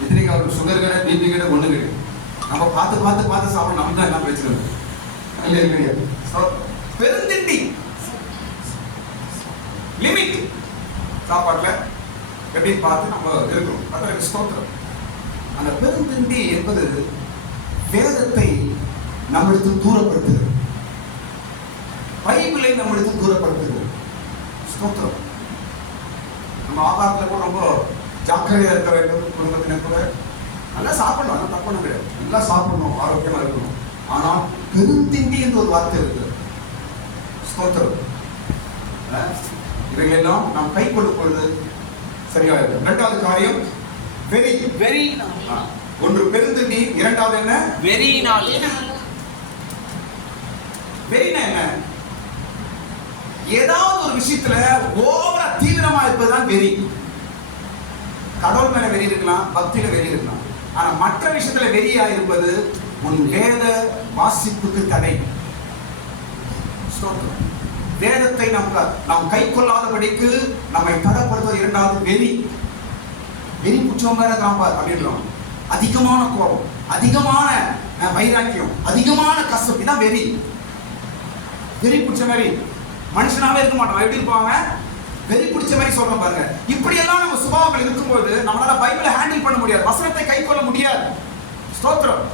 இத்தனைக்கு அவருக்கு சுகர் கடை, பிபி கடை, ஒண்ணு கிடையாது. நம்ம பார்த்து சாப்பிடணும். நம்ம தான் என்ன பிரச்சனை இல்லையா? பெருந்திண்டி லிமிட் சாப்பாட்டுல எப்படின்னு பார்த்து நம்ம இருக்கணும். அதற்கு ஸ்தோத்திரம். அந்த பெருந்திண்டி என்பது வேதத்தை நம்மிடத்தில் தூரப்படுத்துகிறது, பைபிளை நம்மிடத்தில் தூரப்படுத்துகிறது. ஸ்தோத்திரம். நம்ம ஆகாரத்துல கூட ரொம்ப ஜாக்கிரதையா இருக்க வேண்டும். குடும்பத்தினர் கூட நல்லா சாப்பிடணும், அதெல்லாம் தப்பு கிடையாது. நல்லா சாப்பிடணும், ஆரோக்கியமா இருக்கணும். ஆனால் பெருந்திண்டி என்ற ஒரு வார்த்தை இருக்கு. ஸ்தோத்திரம். இவையெல்லாம் நாம் கை கொடுக்கும் பொழுது சரியா இருக்கும். 2வது காரியம் வெறி. ஒன்று பெருந்திண்டி, 2வது என்ன? வெறியினால். வெறினா என்ன? ஏதாவது ஒரு விஷயத்துல ஓவரா தீவிரமா இருப்பதுதான் வெறி. கடவுள் மேல வெறி இருக்கலாம், பக்தியில வெறி இருக்கலாம். ஆனா மற்ற விஷயத்துல வெறியா இருப்பது உன் வேத வாசிப்புக்கு தடை. வேதத்தை நாம் கை கொள்ளாதபடிக்கு நம்மை தடைப்படுத்துவது 2வது வெறி. வெறி புச்சவங்க அப்படின்றோம். அதிகமான கோபம், அதிகமான வைராக்கியம், அதிகமான கஷ்டம், இதான் வெறி. வெறி பிடிச்ச மாதிரி மனுஷனாவே இருக்க மாட்டோம். எப்படி இருப்பாங்க? வெறி பிடிச்ச மாதிரி சொல்றோம் பாருங்க. இப்படி எல்லாம் நம்ம சுபாவங்கள் இருக்கும்போது நம்மளால பைபிளை ஹேண்டில் பண்ண முடியாது, வசனத்தை கை கொள்ள முடியாது. ஸ்தோத்திரம்.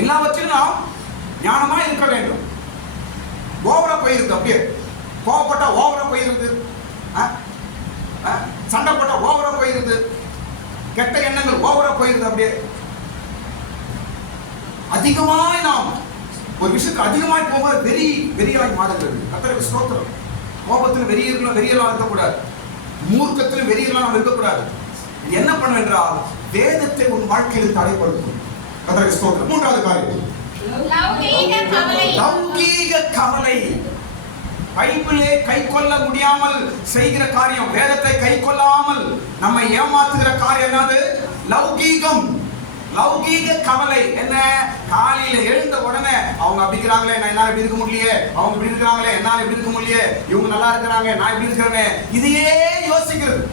எல்லாவற்றிலும் நாம் ஞானமா இருக்க வேண்டும். ஓவரா போயிருது, அப்படியே கோவப்பட்டா ஓவரா போயிருது, சண்டை போட்டா ஓவரா போயிருது, கெட்ட எண்ணங்கள் ஓவரா போயிருது. அப்படியே அதிகமாய் நாம் ஒரு விஷயத்துக்கு அதிகமாய் போகும்போது வெறியாய் மாறுகிறது. கர்த்தருக்கு ஸ்தோத்திரம். கோபத்தில் வெறியெல்லாம் இருக்கக்கூடாது, மூர்க்கத்தில் வெறியெல்லாம் நாம் இருக்கக்கூடாது. என்ன பண்ண என்றால் வேதத்தை உன் வாழ்க்கையில் தடைப்படுத்தும். கர்த்தருக்கு ஸ்தோத்திரம். 3வது காரியம் லௌகீக கவலை. பைபிளை கை கொள்ள முடியாமல் செய்கிற காரியம், வேதத்தை கை கொள்ளாமல் நம்மை ஏமாத்துகிற காரியம் என்னது? லௌகீகம். லௌகீக கவலை என்ன? காலையில எழுந்த உடனே அவங்க அப்படி இருக்கிறாங்களே, நான் என்னால இப்படி இருக்க முடியலையே, அவங்க இப்படி இருக்கிறாங்களே, என்னால இப்படி இருக்க முடியலையே, இவங்க நல்லா இருக்கிறாங்க, நான் இப்படி இருக்கிறேன், இதையே யோசிக்கிறது.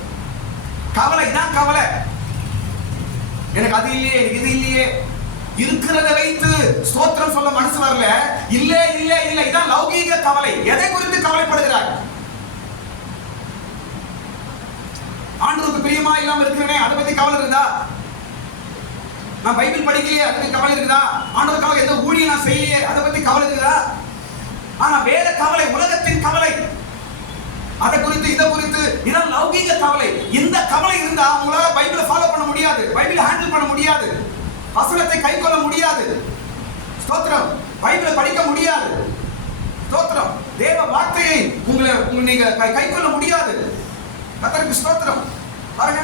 கவலை தான் கவலை. எனக்கு அது இல்லையே, எனக்கு இது இல்லையே. இருக்கிறத வைத்து ஸ்தோத்திரம் சொல்ல மனசு வரல. இல்ல இதான் லௌகீக கவலை. எதை குறித்து கவலைப்படுகிறார்? ஆண்டவருக்கு பிரியமா இல்லாம இருக்கிறேனே, அதை பத்தி கவலை இருக்குதா? நான் பைபிள் படிக்கலையே, அதை பத்தி கவலை இருக்குதா? ஆண்டவருக்காக எந்த ஊழியம் நான் செய்யலையே, அதை பத்தி கவலை இருக்குதா? ஆனா வேற கவலை, உலகத்தின் கவலை, அதை குறித்து இதை குறித்து, இதான் லௌகீக கவலை. இந்த கவலை இருந்தா உங்களால பைபிளை ஃபாலோ பண்ண முடியாது, பைபிளை ஹேண்டில் பண்ண முடியாது, வசனத்தை கை கொள்ள முடியாது. ஸ்தோத்திரம். பைபிளை படிக்க முடியாது. ஸ்தோத்திரம். தேவ வார்த்தையை நீங்க கை கொள்ள முடியாது. கர்த்தருக்கு ஸ்தோத்திரம். பாருங்க,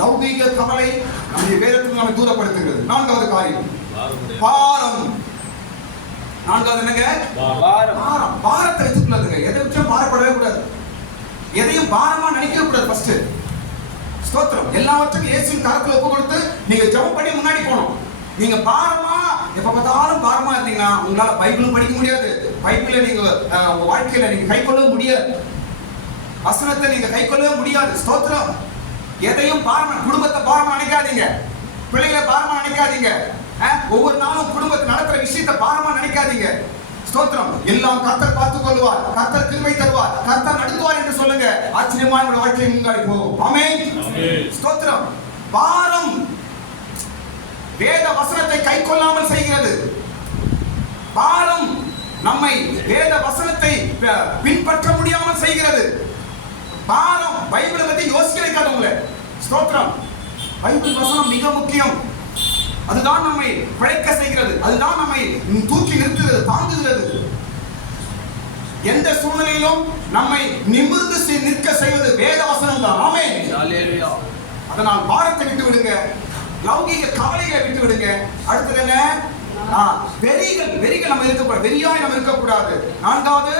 லௌகீக கவலை நம்முடைய வேதத்தை நம்மை தூரப்படுத்துகிறது. 4வது காரியம் பாரம். 4வது என்னங்க? பாரம். பாரத்தை எடுத்துக்கொள்ளுங்க. எதை வச்சும் பாரப்படவே கூடாது, எதையும் பாரமா நினைக்கவே கூடாது. ஃபர்ஸ்ட் ஸ்தோத்திரம். எல்லாவற்றையும் இயேசுவின் கரத்துல ஒப்பு கொடுத்து நீங்க ஜெபம் பண்ணி முன்னாடி போகணும். நீங்க பாரமா எப்ப பார்த்தாலும் பாரமா இருந்தீங்கன்னா உங்களால பைபிளும் படிக்க முடியாது, பைபிளை நீங்க உங்க வாழ்க்கையில நீங்க கை கொள்ள முடியாது. வசனத்தை நீங்க கை கொள்ளவே முடியாது. ஸ்தோத்திரம். எதையும் பாரமா, குடும்பத்தை பாரமா நினைக்காதீங்க, பிள்ளைகளை பாரமா நினைக்காதீங்க, ஒவ்வொரு நாளும் குடும்பத்தை நடத்துற விஷயத்தை பாரமா நினைக்காதீங்க. ஸ்தோத்திரம். எல்லாம் கர்த்தர் பார்த்துக் கொள்வார், கர்த்தர் கிருபை தருவார், கர்த்தர் நடத்துவார் என்று சொல்லுங்க. ஆச்சரியமா உங்களுடைய வாழ்க்கை முன்னாடி போகும். ஆமென். ஸ்தோத்திரம். பாரம் வேத வசனத்தை கை கொள்ளாமல் செய்கிறது. பாரம் நம்மை வேத வசனத்தை பின்பற்ற முடியாமல் செய்கிறது. பாரம் பைபிளை பத்தி யோசிக்க வைக்காதவங்கள. ஸ்தோத்திரம். பைபிள் வசனம் மிக முக்கியம். அதுதான் நம்மை பிழைக்க செய்கிறது, அதுதான் நம்மை தூக்கி நிறுத்துகிறது, தாங்குகிறது. எந்த சூழ்நிலையிலும் நம்மை நிமிர்ந்து நிற்க செய்வது வேத வசனம் தான். ஆமென். ஹல்லேலூயா. அதனால் பாரத்தை விட்டு விடுங்க, லௌகிக கவலைகளை விட்டு விடுங்க. அடுத்தது என்ன? வெறிகள் நம்ம இருக்கக்கூடாது, வெறியாய் நம்ம இருக்கக்கூடாது. நான்காவது,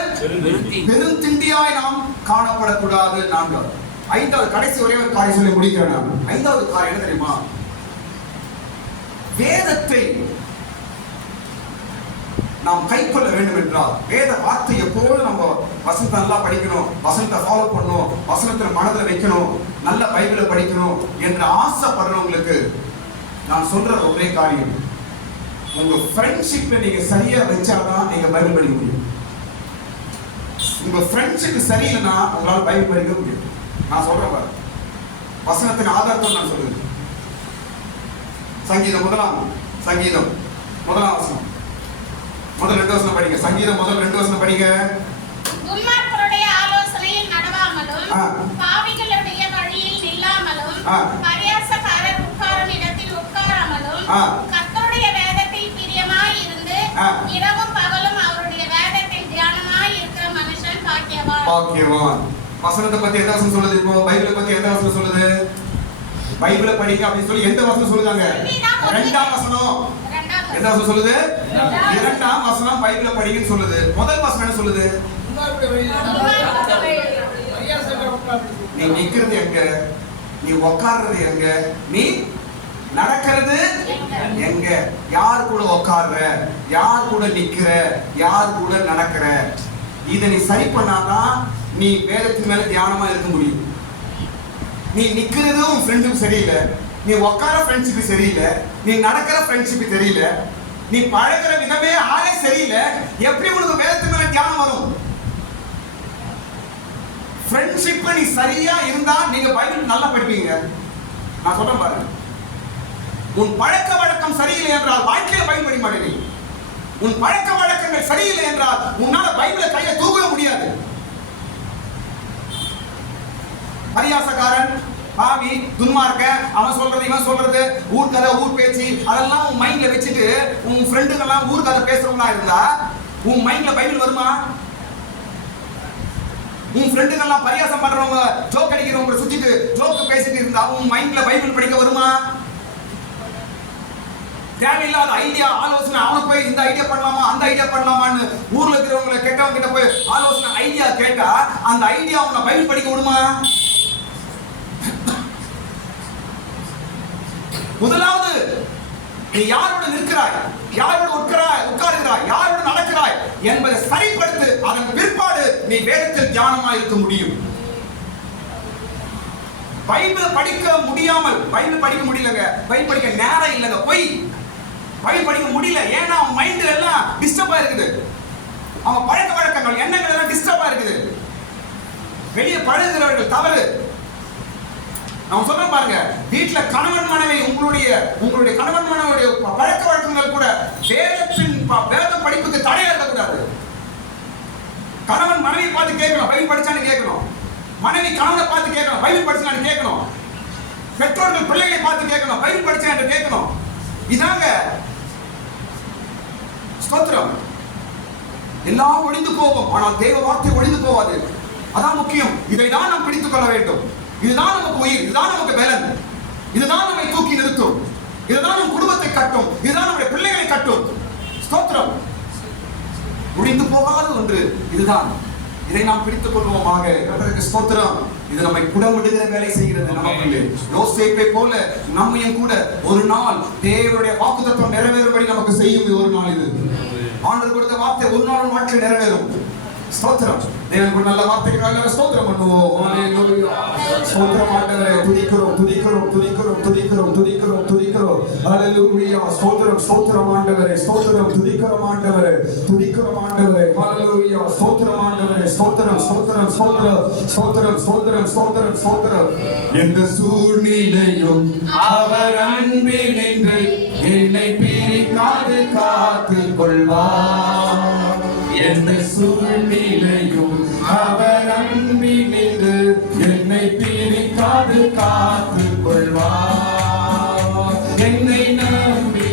பெருந்திண்டியாய் நாம் காணப்படக்கூடாது. நான்காவது. ஐந்தாவது, கடைசி ஒரே ஒரு காரியம் சொல்லி முடிக்கிறேன். ஐந்தாவது காரியம் என்ன தெரியுமா? வேதத்தை நாம் கை கொள்ள வேண்டும் என்றால், வேத வார்த்தை எப்போது நம்ம வசனத்தை நல்லா படிக்கணும், வசனத்தை ஃபாலோ பண்ணணும், வசனத்தை மனதில் வைக்கணும், நல்ல பைபிளை படிக்கணும் என்று ஆசைப்படுறவங்களுக்கு நான் சொல்ற ஒரே காரியம், உங்க ஃப்ரெண்ட்ஷிப்பை நீங்க சரியா வச்சாதான் நீங்க பைபிள் படிக்க முடியும். உங்க ஃப்ரெண்ட்ஷிப் சரியில்லைன்னா உங்களால பைபிள் படிக்க முடியும். நான் சொல்றேன் பாரு, வசனத்தின் ஆதாரத்தை நான் சொல்லுவேன். சங்கீதம் முதலாம் வசனம், முதல் 2 வசனம் படிங்க. சங்கீதம் முதல் 2 வசனம் படிங்க. துன்மார்க்கருடைய ஆலோசனையில் நடவாமலும், பாவிகளுடைய வழியில் நில்லாமலும், பரியாசக்காரர் உட்காரும் இடத்தில் உட்காராமலும், கர்த்தருடைய வேதத்தில் பிரியமாய் இருந்து இரவும் பகலும் அவருடைய வேதத்தில் தியானமாய் இருக்கிற மனுஷன் பாக்கியவான். வசனத்தை பத்தி எந்த வசனம் சொல்லுது? இப்போ பைபிளை பத்தி எந்த வசனம் சொல்லுது? பைபிளை படிங்க அப்படின்னு சொல்லி எந்த வசனம் சொல்லுதாங்க? 2ஆம் வசனம். எந்த வசனம் சொல்லுது? 2ஆம் வசனம் பைபிளை படிங்கன்னு சொல்லுது. முதல் வசனம் என்ன சொல்லுது? நீ நிக்கிறது எங்க, நீ உட்கார்றது எங்க, நீ நடக்கிறது எங்க, யார் கூட உட்கார்ற, யார் கூட நிக்கிற, யார் கூட நடக்கிற, இதை நீ சரி பண்ணாதான் நீ வேதத்தின் மேல தியானமா இருக்க முடியும். நீ நிக்கிறது உன் ஃப்ரெண்டுக்கு சரியில்லை, நீ உட்கார ஃப்ரெண்ட்ஷிப் சரியில்லை, நீ நடக்கிற ஃப்ரெண்ட்ஷிப் தெரியல, நீ பழகிற விதமே ஆளே சரியில்லை, எப்படி உனக்கு வேதத்தின் மேல தியானம் வரும்? ஃப்ரெண்ட்ஷிப் நீ சரியா இருந்தா நீங்க பைபிள் நல்லா படிப்பீங்க. நான் சொல்றேன் பாருங்க, உன் பழக்க வழக்கம் சரியில்லை என்றால் வாழ்க்கையில பைபிள் படிக்க மாட்டேங்க. உன் பழக்க வழக்கங்கள் சரியில்லை என்றால் உன்னால பைபிளை கையில தூக்கவே முடியாது. பரியாசக்காரன், பாவி, துன்மார்க்க, அவன் சொல்றது இவன் சொல்றது, ஊர் கதை ஊர் பேச்சு, அதெல்லாம் உன் மைண்ட்ல வச்சுட்டு உன் ஃப்ரெண்டுங்கெல்லாம் ஊர் கதை பேசுறவங்களா இருந்தா உன் மைண்ட்ல பைபிள் வருமா? உன் ஃப்ரெண்டுங்கெல்லாம் பரியாசம் பண்றவங்க, ஜோக் அடிக்கிறவங்க சுத்திட்டு ஜோக் பேசிட்டு இருந்தா உன் மைண்ட்ல பைபிள் படிக்க வருமா? தேவையில்லாத ஐடியா ஆலோசனை, அவனை போய் இந்த ஐடியா பண்ணலாமா அந்த ஐடியா பண்ணலாமான்னு ஊர்ல இருக்கிறவங்களை கேட்டவங்க கிட்ட போய் ஆலோசனை ஐடியா கேட்டா அந்த ஐடியா அவனை பைபிள் படிக்க விடுமா? முதலாவது நீ யாரோட நிற்கிறாய், யாரோட உட்காருகிறாய், யாரோட நடக்கிறாய் என்பதை சரிப்படுத்து. அதன் பிற்பாடு நீ வேதத்தில் தியானமாக இருக்க முடியும். பைபிள் படிக்க முடியாமல், பைபிள் படிக்க முடியலங்க, பைபிள் படிக்க நேரம் இல்லைங்க, போய் பைபிள் படிக்க முடியல. ஏன்னா அவன் மைண்ட் எல்லாம் டிஸ்டர்பா இருக்குது, அவன் பழக்க வழக்கங்கள் எண்ணங்கள் எல்லாம் டிஸ்டர்பா இருக்குது. வெளியே பழகுகிறவர்கள் தவறு. நான் சொல்றேன் பாருங்க, வீட்டுல கணவன் மனைவி, உங்களுடைய கணவன் மனைவியுடைய பழக்க வழக்கங்கள் கூட வேத படிப்புக்கு தடையா இருக்கக்கூடாது. கணவன் மனைவி பார்த்து கேட்கணும், பைபிள் படிச்சான்னு கேட்கணும். மனைவி கணவனை பார்த்து கேட்கணும், பைபிள் படிச்சான்னு கேட்கணும். பெற்றோர்கள் பிள்ளைகளை பார்த்து கேட்கணும், பைபிள் படிச்சா என்று கேட்கணும். இதாங்க ஸ்தோத்திரம். எல்லாம் ஒழிந்து போகும், ஆனால் தேவ வார்த்தை ஒழிந்து போவாது. அதான் முக்கியம். இதை தான் நாம் பிடித்துக் கொள்ள வேண்டும். இதுதான் நமக்கு உயிர், இதுதான் நமக்கு பலன், இதுதான் நம்மை தூக்கி நிறுத்தும், இதுதான் நம் குடும்பத்தை கட்டும், இதுதான் நம்முடைய பிள்ளைகளை கட்டும். ஸ்தோத்திரம். ஒழிந்து போகாத ஒன்று இதுதான். இதை நாம் பிடித்துக் கொள்வோமாக. ஸ்தோத்திரம். இது நம்மை குடமிடுகிற வேலை செய்கிறது. நமக்கு யோசேப்பை போல நம்மையும் கூட ஒரு நாள் தேவனுடைய வாக்குத்தத்தம் நிறைவேறும்படி நமக்கு செய்யும் ஒரு நாள் இது. ஆண்டவர் கொடுத்த வார்த்தை ஒரு நாள் வாழ்க்கையில் நிறைவேறும். ஸ்தோத்திரம். தேவனுக்கு நல்ல வார்த்தைக்காக ஸ்தோத்திரம் பண்ணுவோம். ஹalleluya. ஸ்தோத்திரம் ஆண்டவரே. துதிக்கிறோம் துதிக்கிறோம் துதிக்கிறோம் துதிக்கிறோம் துதிக்கிறோம் துதிக்கிறோம். ஹalleluya. ஸ்தோத்திரம் ஸ்தோத்திரம் ஆண்டவரே. ஸ்தோத்திரம் துதிக்கிறோம் ஆண்டவரே. துதிக்கிறோம் ஆண்டவரே. ஹalleluya. ஸ்தோத்திரம் ஆண்டவரே. ஸ்தோத்திரம் ஸ்தோத்திரம் ஸ்தோத்திரம் ஸ்தோத்திரம் ஸ்தோத்திரம் ஸ்தோத்திரம் ஸ்தோத்திரம். எந்த சூழ்நிலையும் அவர் அன்பினின்று என்னை பிரிக்காது காத்துக் கொள்வார். எந்த சூழ்நிலையும் அவர் அன்பினின்று என்னை பிரிக்காது காத்துக் கொள்வார். என்னை நம்பி